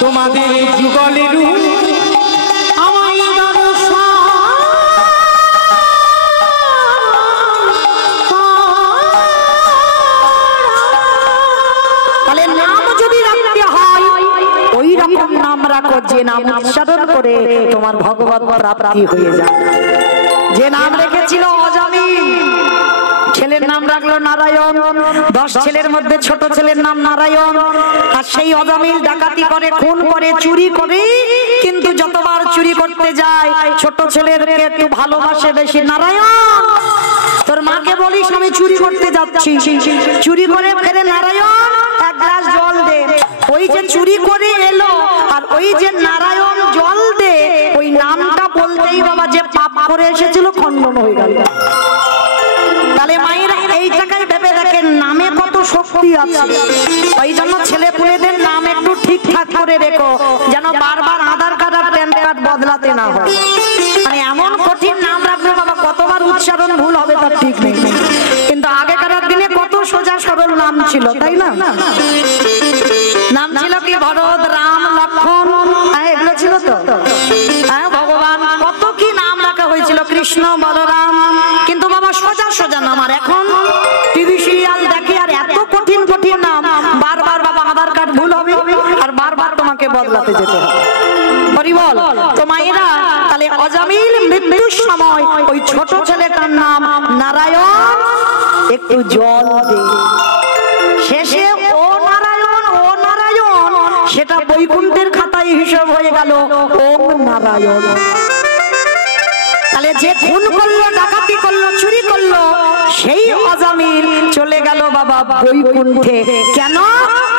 তোমাদের যুগলের রাখো, যে নাম উচ্চারণ করে তোমার ভগবত প্রাপ্তি হয়ে যায়। যে নাম রেখেছিল অজামিল, ছেলের নাম রাখলো নারায়ণ। 10 ছেলের মধ্যে ছোট ছেলের নাম নারায়ণ। আর সেই অজামিল ডাকাতি করে, খুন করে, চুরি করে, কিন্তু যতবার চুরি করতে যায় ছোট ছেলেরকে একটু ভালোবাসে বেশি। নারায়ণ, তোর মাকে বলিস আমি চুরি করতে যাচ্ছি। চুরি করে ফেরে, নারায়ণ এক গ্লাস জল দে। ওই যে চুরি করে এলো আর ওই যে নারায়ণ জল দে, ওই নামটা বলতেই বাবা যে পাপ করে এসেছিল খণ্ডন হয়ে গেল। তাহলে মায়েরা এই জায়গায় ভেবে দেখেন নামে কত শক্তি আছে। ওই জন্য ছেলে পুলেদের নাম একটু ঠিকঠাক করে রেখো, যেন বারবার আধার কার্ড আর প্যান কার্ড বদলাতে না হয়। মানে এমন কঠিন নাম রাখবে বাবা, কতবার উচ্চারণ ভুল হবে তার ঠিক নেই। কিন্তু আগেকার দিনে কত সোজা সরল নাম ছিল, তাই না? নাম ছিল কি ভরত, রাম, লক্ষ্মণ, এগুলো ছিল তো। হ্যাঁ, ভগবান কত কি নাম রাখা হয়েছিল, কৃষ্ণ, বলরাম। কিন্তু বাবা সোজা সোজা নাম। আর এখন টিভি সিরিয়াল দেখে আর এত কঠিন কঠিন নাম, বারবার বাবা আধার কার্ড ভুল হবে আর বারবার তোমাকে বদলাতে যেতে হবে। বল তো মায়েরা, তাহলে অজামিল মৃত্যুর সময় ওই ছোট ছেলেটার নাম নারায়ণ, একটু জল দে। শেষে ও নারায়ণ, ও নারায়ণ, সেটা বৈকুণ্ঠের খাতায় হিসাব হয়ে গেল ওম নারায়ণ। তাহলে যে খুন করলো, ডাকাতি করলো, চুরি করলো, সেই অজামিল চলে গেল বাবা বৈকুণ্ঠে। কেন?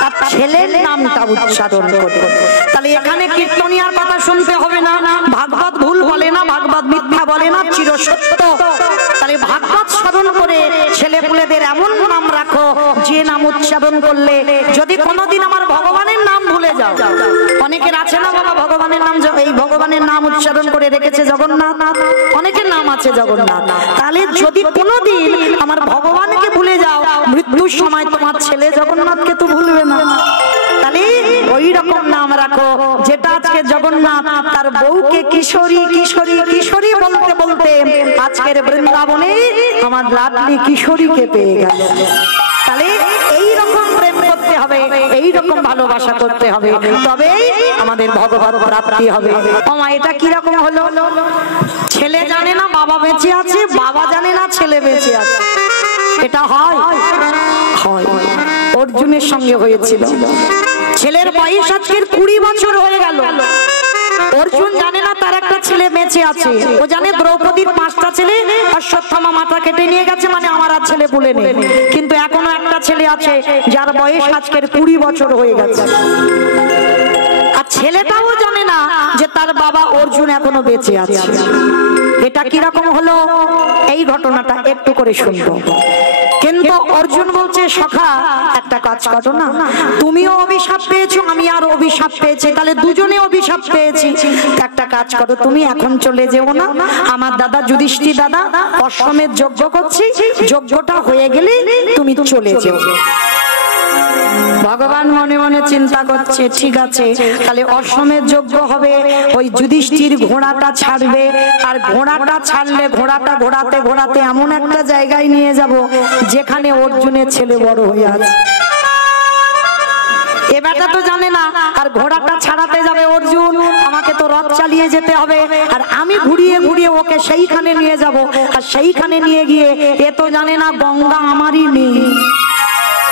তার ছেলের নামটা উচ্চারণ করতে। তাহলে এখানে কীর্তনিয়ার কথা শুনতে হবে না, ভাগবত ভুল বলে না, ভাগবত মিথ্যা বলে না, চিরসত্য। তাহলে ভাগবত স্মরণ করে ছেলে পুলেদের এমন নাম রাখো যে নাম উচ্চারণ করলে যদি কোনোদিন আমার ভগবানের নাম ভুলে যাও। অনেকের আছে না বাবা ভগবানের নাম, এই ভগবানের নাম উচ্চারণ করে রেখেছে জগন্নাথ, অনেকের নাম আছে জগন্নাথ। তাহলে যদি কোনোদিন আমার ভগবানকে ভুলে যাও, মৃত্যুর সময় তোমার ছেলে জগন্নাথকে তো ভুলবে না। তাহলে ওই রকম নাম রাখো যেটা আজকে জগন্নাথ তার বউকে কিশোরী কিশোরী কিশোরী বলতে বলতে আজকের বৃন্দাবনে আমার লাডলি কিশোরীকে পেয়ে গেল। তাহলে এইরকম প্রেম করতে হবে, এইরকম ভালোবাসা করতে হবে, তবেই আমাদের ভগবত প্রাপ্তি হবে। ওমা, এটা কিরকম হলো? ছেলে জানে না বাবা বেঁচে আছে, বাবা জানে না ছেলে বেঁচে আছে। এটা হয়? হয়। অর্জুনের সঙ্গে হয়েছিল। ছেলের বয়স আজকের 20 বছর হয়ে গেল। অর্জুন জানে না তার একটা ছেলে বেঁচে আছে। ও জানে দ্রৌপদীর 5টা ছেলে অশ্বত্থামা মাথা কেটে নিয়ে গেছে, মানে আমার আর ছেলে বলে নেই। কিন্তু এখনো একটা ছেলে আছে যার বয়স আজকের 20 বছর হয়ে গেছে। আর ছেলেটাও জানে না যে তার বাবা অর্জুন এখনো বেঁচে আছে। এটা কিরকম হলো? এই ঘটনাটা একটু করে শুনবো। কিন্তু অর্জুন বলছে, সখা একটা কাজ করো না, তুমিও অভিশাপ পেয়েছো, আমি আর অভিশাপ পেয়েছি, তাহলে দুজনে অভিশাপ পেয়েছি। একটা কাজ করো, তুমি এখন চলে যেও না, আমার দাদা যুধিষ্ঠির দাদা অশ্বমেধ যজ্ঞ করছি, যজ্ঞটা হয়ে গেলে তুমি চলে যেও। ভগবান মনে মনে চিন্তা করছে, ঠিক আছে, তাহলে অশ্বমেধ যজ্ঞ হবে, ওই যুধিষ্ঠির ঘোড়াটা ছাড়বে, আর ঘোড়াটা ছাড়লে ঘোড়াটা ঘোরাতে ঘোরাতে এমন একটা জায়গায় নিয়ে যাব যেখানে অর্জুনের ছেলে বড় হয়ে আছে। এবারটা তো জানে না, আর ঘোড়াটা ছাড়াতে যাবে অর্জুন, আমাকে তো রথ চালিয়ে যেতে হবে, আর আমি ঘুরিয়ে ঘুরিয়ে ওকে সেইখানে নিয়ে যাব। আর সেইখানে নিয়ে গিয়ে এ তো জানে না গঙ্গা আমারই নেই,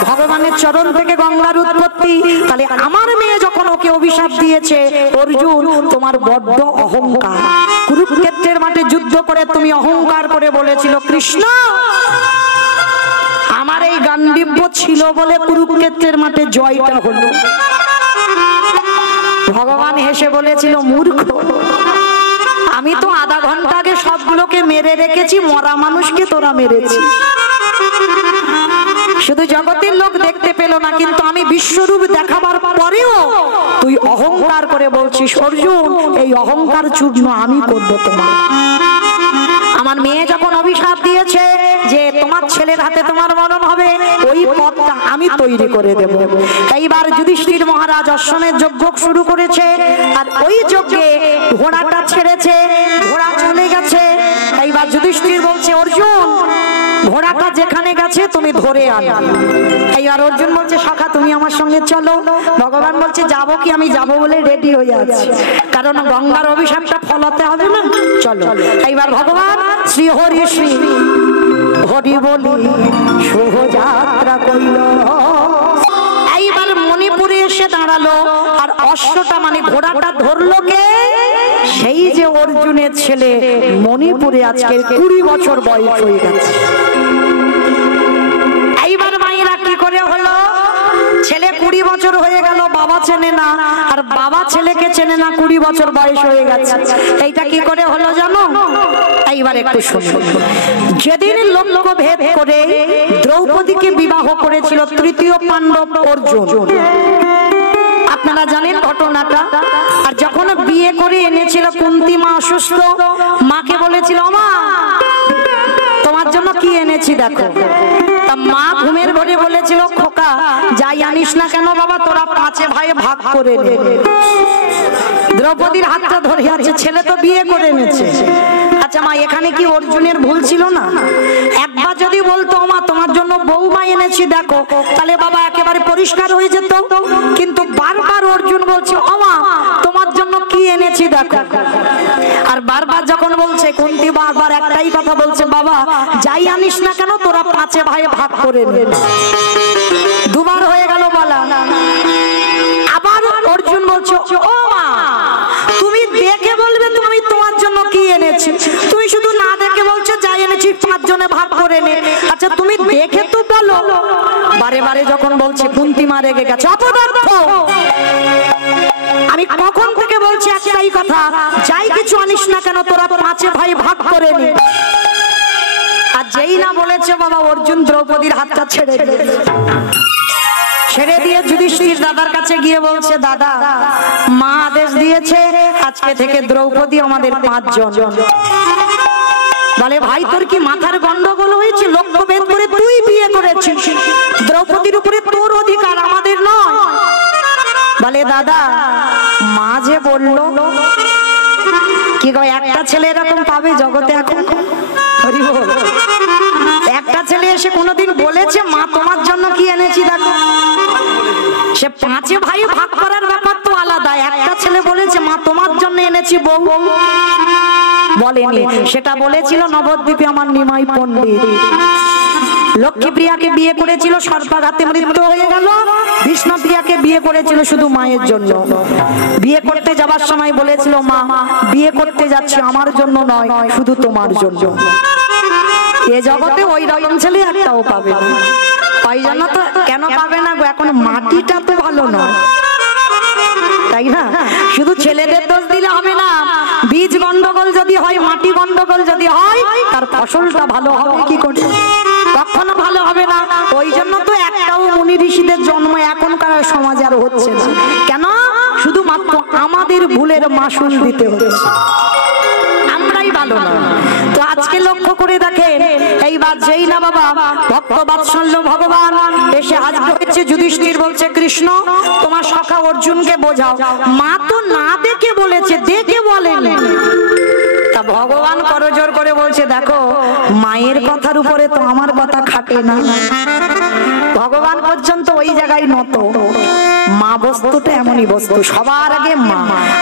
ভগবানের চরণ থেকে গঙ্গার উৎপত্তি। তাহলে আমার মেয়ে যখন ওকে অভিশাপ দিয়েছে, অর্জুন তোমার বড্ড অহংকার, কুরুক্ষেত্রের মাঠে যুদ্ধ করে তুমি অহংকার করে বলেছিল কৃষ্ণ আমার এই গান্ডীব্য ছিল বলে কুরুক্ষেত্রের মাঠে জয়টা হলো। ভগবান হেসে বলেছিল, মূর্খ, আমি তো আধা ঘন্টা আগে সবগুলোকে মেরে রেখেছি, মরা মানুষকে তোরা মেরেছি। শুধু জগতের লোক দেখতে পেল না, কিন্তু আমি বিশ্বরূপ দেখাবার পরেও তুই অহংকার করে বলছিস অর্জুন এই অহংকার চূর্ণ আমি করবো তোমার। আমার মেয়ে যখন অভিশাপ দিয়েছে যে তোমার ছেলের হাতে তোমার মরণ হবে, ওই পথটা আমি তৈরি করে দেব। এইবার যুধিষ্ঠির মহারাজ অশ্বমেধ যজ্ঞ শুরু করেছে, আর ওই যজ্ঞে ঘোড়াটা ছেড়েছে, ঘোড়া চলে গেছে। এইবার যুধিষ্ঠির বলছে, অর্জুন ঘোড়াটা যেখানে গেছে গেছে, তুমি ধরে আনো। এইবার অর্জুন বলছে সখা তুমি আমার সঙ্গে চলো। ভগবান বলছে যাবো কি, আমি যাবো বলে রেডি হয়ে আছি, কারণ গঙ্গার অভিশাপটা ফলাতে হবে না, চলো। এইবার ভগবান শ্রী হরি শ্রী হরি বলি শুভযাত্রা কইল। এইবার মণিপুরে এসে দাঁড়ালো, আর অশ্বটা মানে ঘোড়াটা ধরলো কে? সেই যে অর্জুনের ছেলে, মণিপুরে আজকে 20 বছর বয়স হয়ে গেছে। এইবার মায়েরা কি করে হলো? ছেলে 20 বছর হয়ে গেল, বাবা চেনে না, আর বাবা ছেলেকে চেনে না, 20 বছর বয়স হয়ে গেছে। এইটা কি করে হলো জানো? এইবার একটু শুনুন। যেদিন লক্ষ্য ভেদ করে দ্রৌপদীকে বিবাহ করেছিল তৃতীয় পাণ্ডব অর্জুন, আপনারা জানেন ঘটনাটা। আর যখন বিয়ে করে এনেছিল কুন্তী মা অসুস্থ, মাকে বলেছিল মা তোমার জন্য কি এনেছি দেখো। তা মা ঘুমের ঘরে বলেছিল খোকা যাই আনিস না কেন বাবা, তোরা 5 ভাই ভাগ করে নে। দ্রৌপদীর হাতটা ধরে আছে, ছেলে তো বিয়ে করে এনেছে। আচ্ছা মা এখানে কি অর্জুনের ভুল ছিল না? একবার যদি বলতো মা তোমার জন্য বৌমা এনেছি দেখো, তাহলে বাবা একেবারে পরিষ্কার হয়ে যেত। কিন্তু বারবার অর্জুন বলছে ও মা তোমার জন্য কি এনেছি দেখো। আর বারবার যখন বলছে কুন্তী বারবার একটাই কথা বলছে বাবা যাই আনিস না কেন তোরা 5 ভাই ভাগ করে নে। দুবার হয়ে গেল বলা। আবার অর্জুন বলছে ও মা তুমি দেখে বলবে তুমি তোমার জন্য কি এনেছি, তুমি শুধু না দেখে বলছো যাই এনেছি 5 জনে ভাগ করে নে। আচ্ছা তুমি দেখে তো বলো। বারে বারে যখন বলছে কুন্তী মা রেগে গেছে, অপদার্থ আমি কখন থেকে বলছি একটাই কথা, যাই কিছু আনিস না কেন তোরা 5 ভাই ভাগ করে নে। আর যেই না বলেছে বাবা অর্জুন দ্রৌপদীর হাতটা ছেড়ে দিয়েছে। ছেড়ে দিয়ে যুধিষ্ঠির দাদার কাছে গিয়ে বলছে দাদা মা আদেশ দিয়েছে আজকে থেকে দ্রৌপদী আমাদের 5 জন। বলে ভাই তোর কি মাথার গন্ডগোল হয়েছে? লক্ষ্য ভেদ করে তুই বিয়ে করেছিস, দ্রৌপদীর উপরে তোর অধিকার আমাদের নয়। বলে দাদা মা যে বললো কি গো একটা ছেলে এরকম পাবে জগতে এখন? হরি বল। একটা ছেলে এসে কোনোদিন বলেছে মা তোমার জন্য কি এনেছি দেখো? সে 5 ভাই ভাগ করার ব্যাপার তো আলাদা, একটা ছেলে বলেছে মা তোমার জন্য এনেছি বউ বলেনি। সেটা বলেছিল নবদ্বীপে আমার নিমাই পণ্ডিত। লক্ষ্মীপ্রিয়াকে বিয়ে করেছিল, সর্পাঘাতে মৃত্যু হয়ে গেল। বিষ্ণুপ্রিয়াকে বিয়ে করেছিল শুধু মায়ের জন্য। বিয়ে করতে যাবার সময় বলেছিল মা বিয়ে করতে যাচ্ছি আমার জন্য নয় শুধু তোমার জন্য। এ জগতে ওই রকম ছেলে একটাও পাবে না। ওই জন্য তো কেন পাবে না গো, এখন মাটিটা তো ভালো নয়, তাই না? শুধু ছেলেদের দোষ দিলে হবে না। বীজ গন্ডগোল যদি হয়, মাটি গন্ডগোল যদি হয়, তার ফসলটা ভালো হবে কি করে? কখনো ভালো হবে না। ওই জন্য তো একটাও মুনি ঋষিদের জন্ম এখনকার সমাজে আর হচ্ছে না। কেন? শুধুমাত্র আমাদের ভুলের মাসুল দিতে হচ্ছে, আমরাই ভালো না। তো আজকে লক্ষ্য করে দেখেন, এইবার যেই না বাবা ভক্ত বাৎসল্য ভগবান এসে হাজির হয়েছে, যুধিষ্ঠির বলছে কৃষ্ণ তোমার সখা অর্জুনকে বোঝাও। মা তো না দেখে বলেছে, দেখে বলেন। তা ভগবান করজোর করে বলছে দেখো মায়ের কথার উপরে তো আমার কথা খাটে না। ভগবান পর্যন্ত ওই জায়গায় নত। মা বস্তুটা এমনই বস্তু, সবার আগে মা।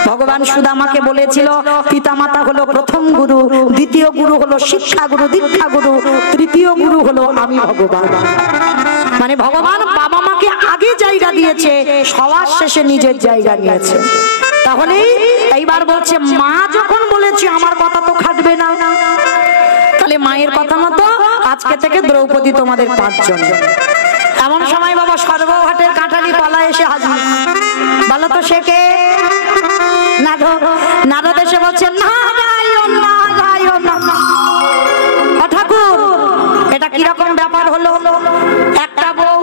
ভগবান সুদামাকে বলেছিল পিতামাতা হলো প্রথম গুরু, দ্বিতীয় গুরু হলো শিক্ষা গুরু, দীক্ষা গুরু, তৃতীয় গুরু হলো আমি ভগবান। মানে ভগবান বাবা মাকে আগে জায়গা দিয়েছে, সবার শেষে নিজের জায়গা নিয়েছে। তাহলে এইবার বলছে মা যখন বলেছে আমার কথা তো খাটবে না, তাহলে মায়ের কথা মতো আজকে থেকে দ্রৌপদী তোমাদের 5 জন। এমন সময় বাবা সর্বঘাটের কাঁঠালি পালা এসে হাজির। বলো তো সে কে? নারদ এসে বলছে নারায়ণ নারায়ণ। ঠাকুর এটা কিরকম ব্যাপার হলো? একটা বউ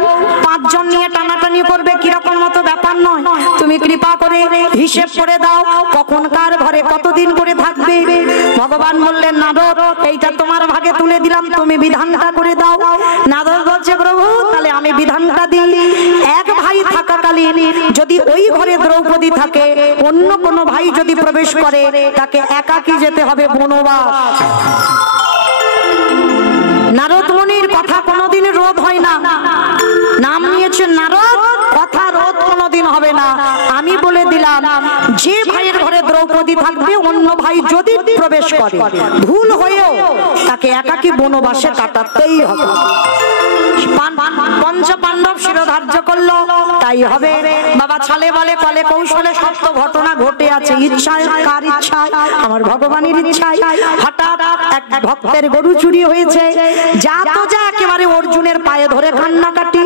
5 জন নিয়ে টানাটানি করবে কিরকম মতো ব্যাপার নয়। তুমি কৃপা করে হিসেব করে দাও কখন কার ঘরে কতদিন করে থাকবে। ভগবান বললেন নারদ এইটা তোমার ভাগে তুলে দিলাম, তুমি বিধানটা করে দাও। নারদ বলছে প্রভু তাহলে আমি বিধানটা দিই। এক ভাই থাকাকালীন যদি ওই ঘরে দ্রৌপদী থাকে, অন্য কোনো ভাই যদি প্রবেশ করে তাকে একাকী যেতে হবে বনবাস। নারদ মুনির কথা কোনোদিন রোধ হয় না। নাম নিয়েছেন নারদ, কথা রোধ কোনোদিন হবে না। আমি বলে দিলাম, যে ভাইয়ের ঘরে দ্রৌপদী থাকবে, অন্য ভাই যদি প্রবেশ করে ভুল হয়েও তাকে একাকী বনবাসে কাটাতেই হবে। পঞ্চ পাণ্ডব শিরোধার্য করলো, তাই হবে। বাবা ছালে বলে কলে কৌশলে সত্য ঘটনা ঘটে আছে। ইচ্ছায়, কার ইচ্ছায়? আমার ভগবানের ইচ্ছায়। হঠাৎ এক ভক্তের গরু চুরি হয়েছে। যা তো যা একেবারে অর্জুনের পায়ে ধরে কান্নাকাটি।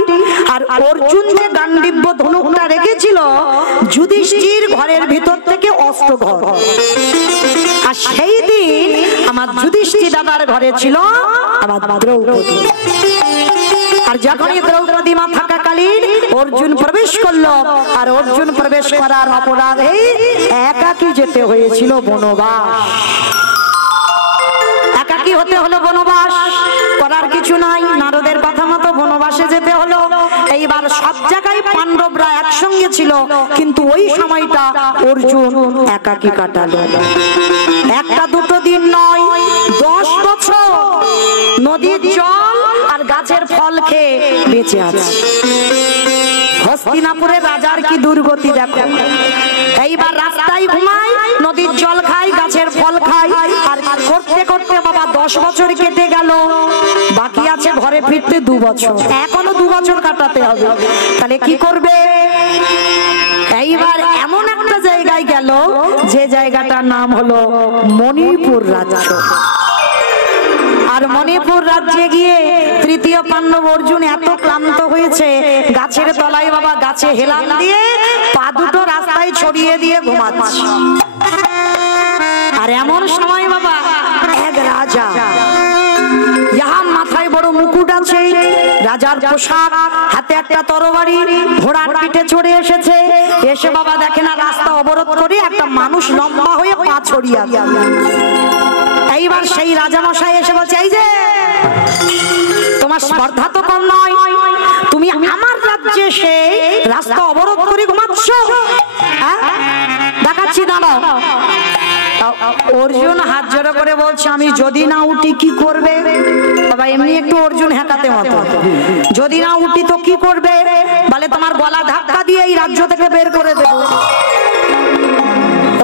আর অর্জুন যে গান্ডীব্য ধনুকটা রেখেছিল যুধিষ্ঠির ঘরের ভিতর থেকে অস্ত্র ঘর। আর সেই দিন আমার যুধিষ্ঠির দাদার ঘরে ছিল আমার দ্রৌপদী। আর যখনই দ্রৌপদী মা থাকাকালীন অর্জুন প্রবেশ করলো, আর অর্জুন প্রবেশ করার অপরাধে একাকী যেতে হয়েছিল বনবাস। একাকী হতে হলো বনবাস, করার কিছু নাই। নারদের কথা মতো বনবাসে যেতে হলো। এইবার সব জায়গায় পাণ্ডবরা একসঙ্গে ছিল, কিন্তু ওই সময়টা অর্জুন একাকী কাটালো। একটা দুটো দিন নয়, 10 বছর নদীর জল আর গাছের ফল খেয়ে বেঁচে আছে। হস্তিনাপুরের রাজার কি দুর্গতি দেখো। এইবার রাস্তায় ঘুমায়, নদীর জল খায়, গাছের ফল খায়। আর করতে করতে বাবা 10 বছর কেটে গেল। বাকি আছে ঘরে ফিরতে 2 বছর। এখনো 2 বছর কাটাতে হবে। তাহলে কি করবে? এইবার এমন একটা জায়গায় গেল, যে জায়গাটার নাম হলো মণিপুর রাজ্য। আর মণিপুর রাজ্যে গিয়ে তৃতীয় পাণ্ডব অর্জুন এত ক্লান্ত হয়েছে, গাছের তলায় বাবা গাছে হেলান দিয়ে পা দুটো রাস্তায় ছড়িয়ে দিয়ে ঘুমাচ্ছে। আর এমন সময় বাবা এক রাজা, যাহার মাথায় বড় মুকুট আছে, রাজার পোশাক, হাতে একটা তরবারি, ঘোড়ার পিঠে চড়ে এসেছে। এসে বাবা দেখে না রাস্তা অবরোধ করে একটা মানুষ লম্বা হয়ে পা ছড়িয়ে আছে। এইবার সেই রাজা মশাই এসে বলছে, এই যে তোমার স্পর্ধা তো কম নয়, তুমি আমার রাজ্যে এসে রাস্তা অবরোধ করে ঘুমাচ্ছ। দেখাচ্ছি, দাঁড়াও। অর্জুন হাত জোড়ো করে বলছে, আমি যদি না উঠি কি করবে? বাবা এমনি একটু অর্জুন হ্যাঁকাতে মতো, যদি না উঠি তো কি করবে? বলে তোমার গলা ধাক্কা দিয়ে এই রাজ্য থেকে বের করে দেবো।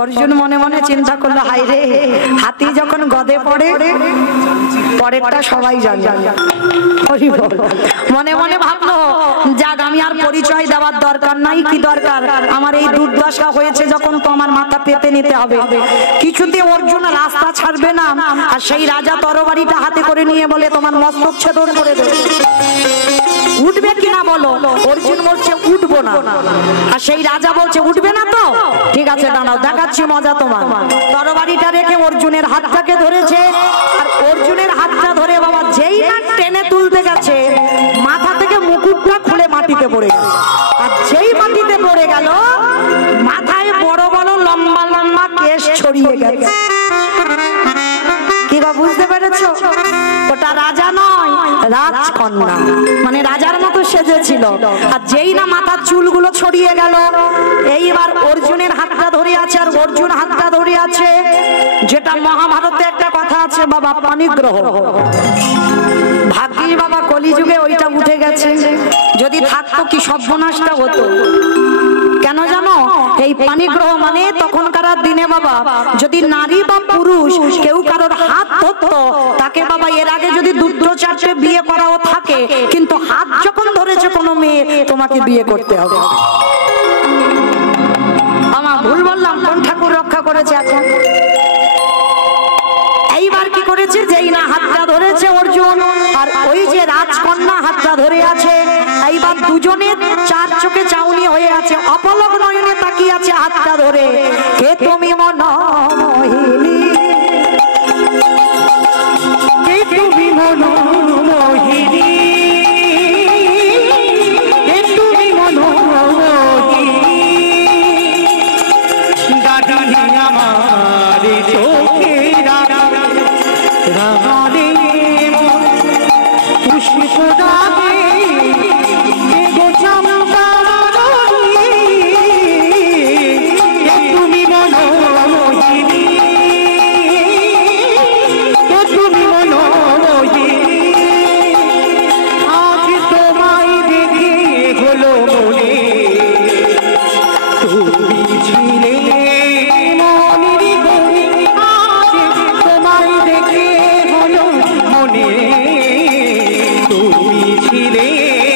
অর্জুন মনে মনে চিন্তা করলো, হাই রে, হাতি যখন গদে পড়ে পরেরটা সবাই জানে। মনে মনে ভাবলো, যাক আমি আর পরিচয় দেওয়ার দরকার নাই, কি দরকার, আমার এই দুর্দশা হয়েছে যখন তো আমার মাথা পেতে নিতে হবে। কিছুতে অর্জুন রাস্তা ছাড়বে না। আর সেই রাজা তরবারিটা হাতে করে নিয়ে বলে, তোমার মস্তক ছেদন করে দেবে। উঠবে কিনা বলো? অর্জুন বলছে উঠবো না। আর সেই রাজা বলছে উঠবে না তো? ঠিক আছে দাঁড়াও, দেখাচ্ছি মজা তোমার। তরবারিটা রেখে অর্জুনের হাতটাকে ধরেছে। আর অর্জুনের হাতটা ধরে বাবা যেই না টেনে তুলতে গেছে, মাথা থেকে মুকুটটা খুলে মাটিতে পড়ে গেল। আর যেই মাটিতে পড়ে গেল, মাথায় বড় বড় লম্বা লম্বা কেশ ছড়িয়ে গেছে। কি বুঝতে পেরেছো? ওটা রাজা নয়, রাজকন্যা, মানে রাজার মতো সেজেছিল। আর যেই না মাথার চুলগুলো ছড়িয়ে গেল, এইবার অর্জুনের হাতটা ধরে আছে। আর অর্জুন হাতটা ধরে আছে, যেটা মহাভারতে একটা কথা আছে বাবা, পানিগ্রহ। ভাগ্যিস বাবা কলিযুগে ওইটা উঠে গেছে, যদি থাকতো কি সর্বনাশটা হতো। কেন জানো? এই পানিগ্রহ মানে তখনকার দিনে বাবা যদি নারী বা পুরুষ কেউ কারোর হাত ধরতো, তাকে বাবা এর আগে যদি 2-4টে বিয়ে করাও থাকে, কিন্তু হাত যখন ধরেছে কোনো মেয়ে, তোমাকে বিয়ে করতে হবে। আমার ভুল বললাম? কোন ঠাকুর রক্ষা করেছে এখন? এইবার কি করেছে, যেই না হাতটা ধরেছে অর্জুন, আর ওই যে রাজকন্যা হাতটা ধরে আছে, এইবার দুজনে 4 চোখে চাউনি হয়ে আছে, অপলক নয়নে তাকিয়ে আছে হাতটা ধরে। কে তুমি মনোমোহিনী, কে তুমি মনোমোহিনী, কে তুমি মনোমোহিনী, দাদানি আমার চোখে রাগানে পুষ্প দাগে গো চম্পা, তুমি মনোমোহিনী, তুমি মনোমোহিনী, ঘিরে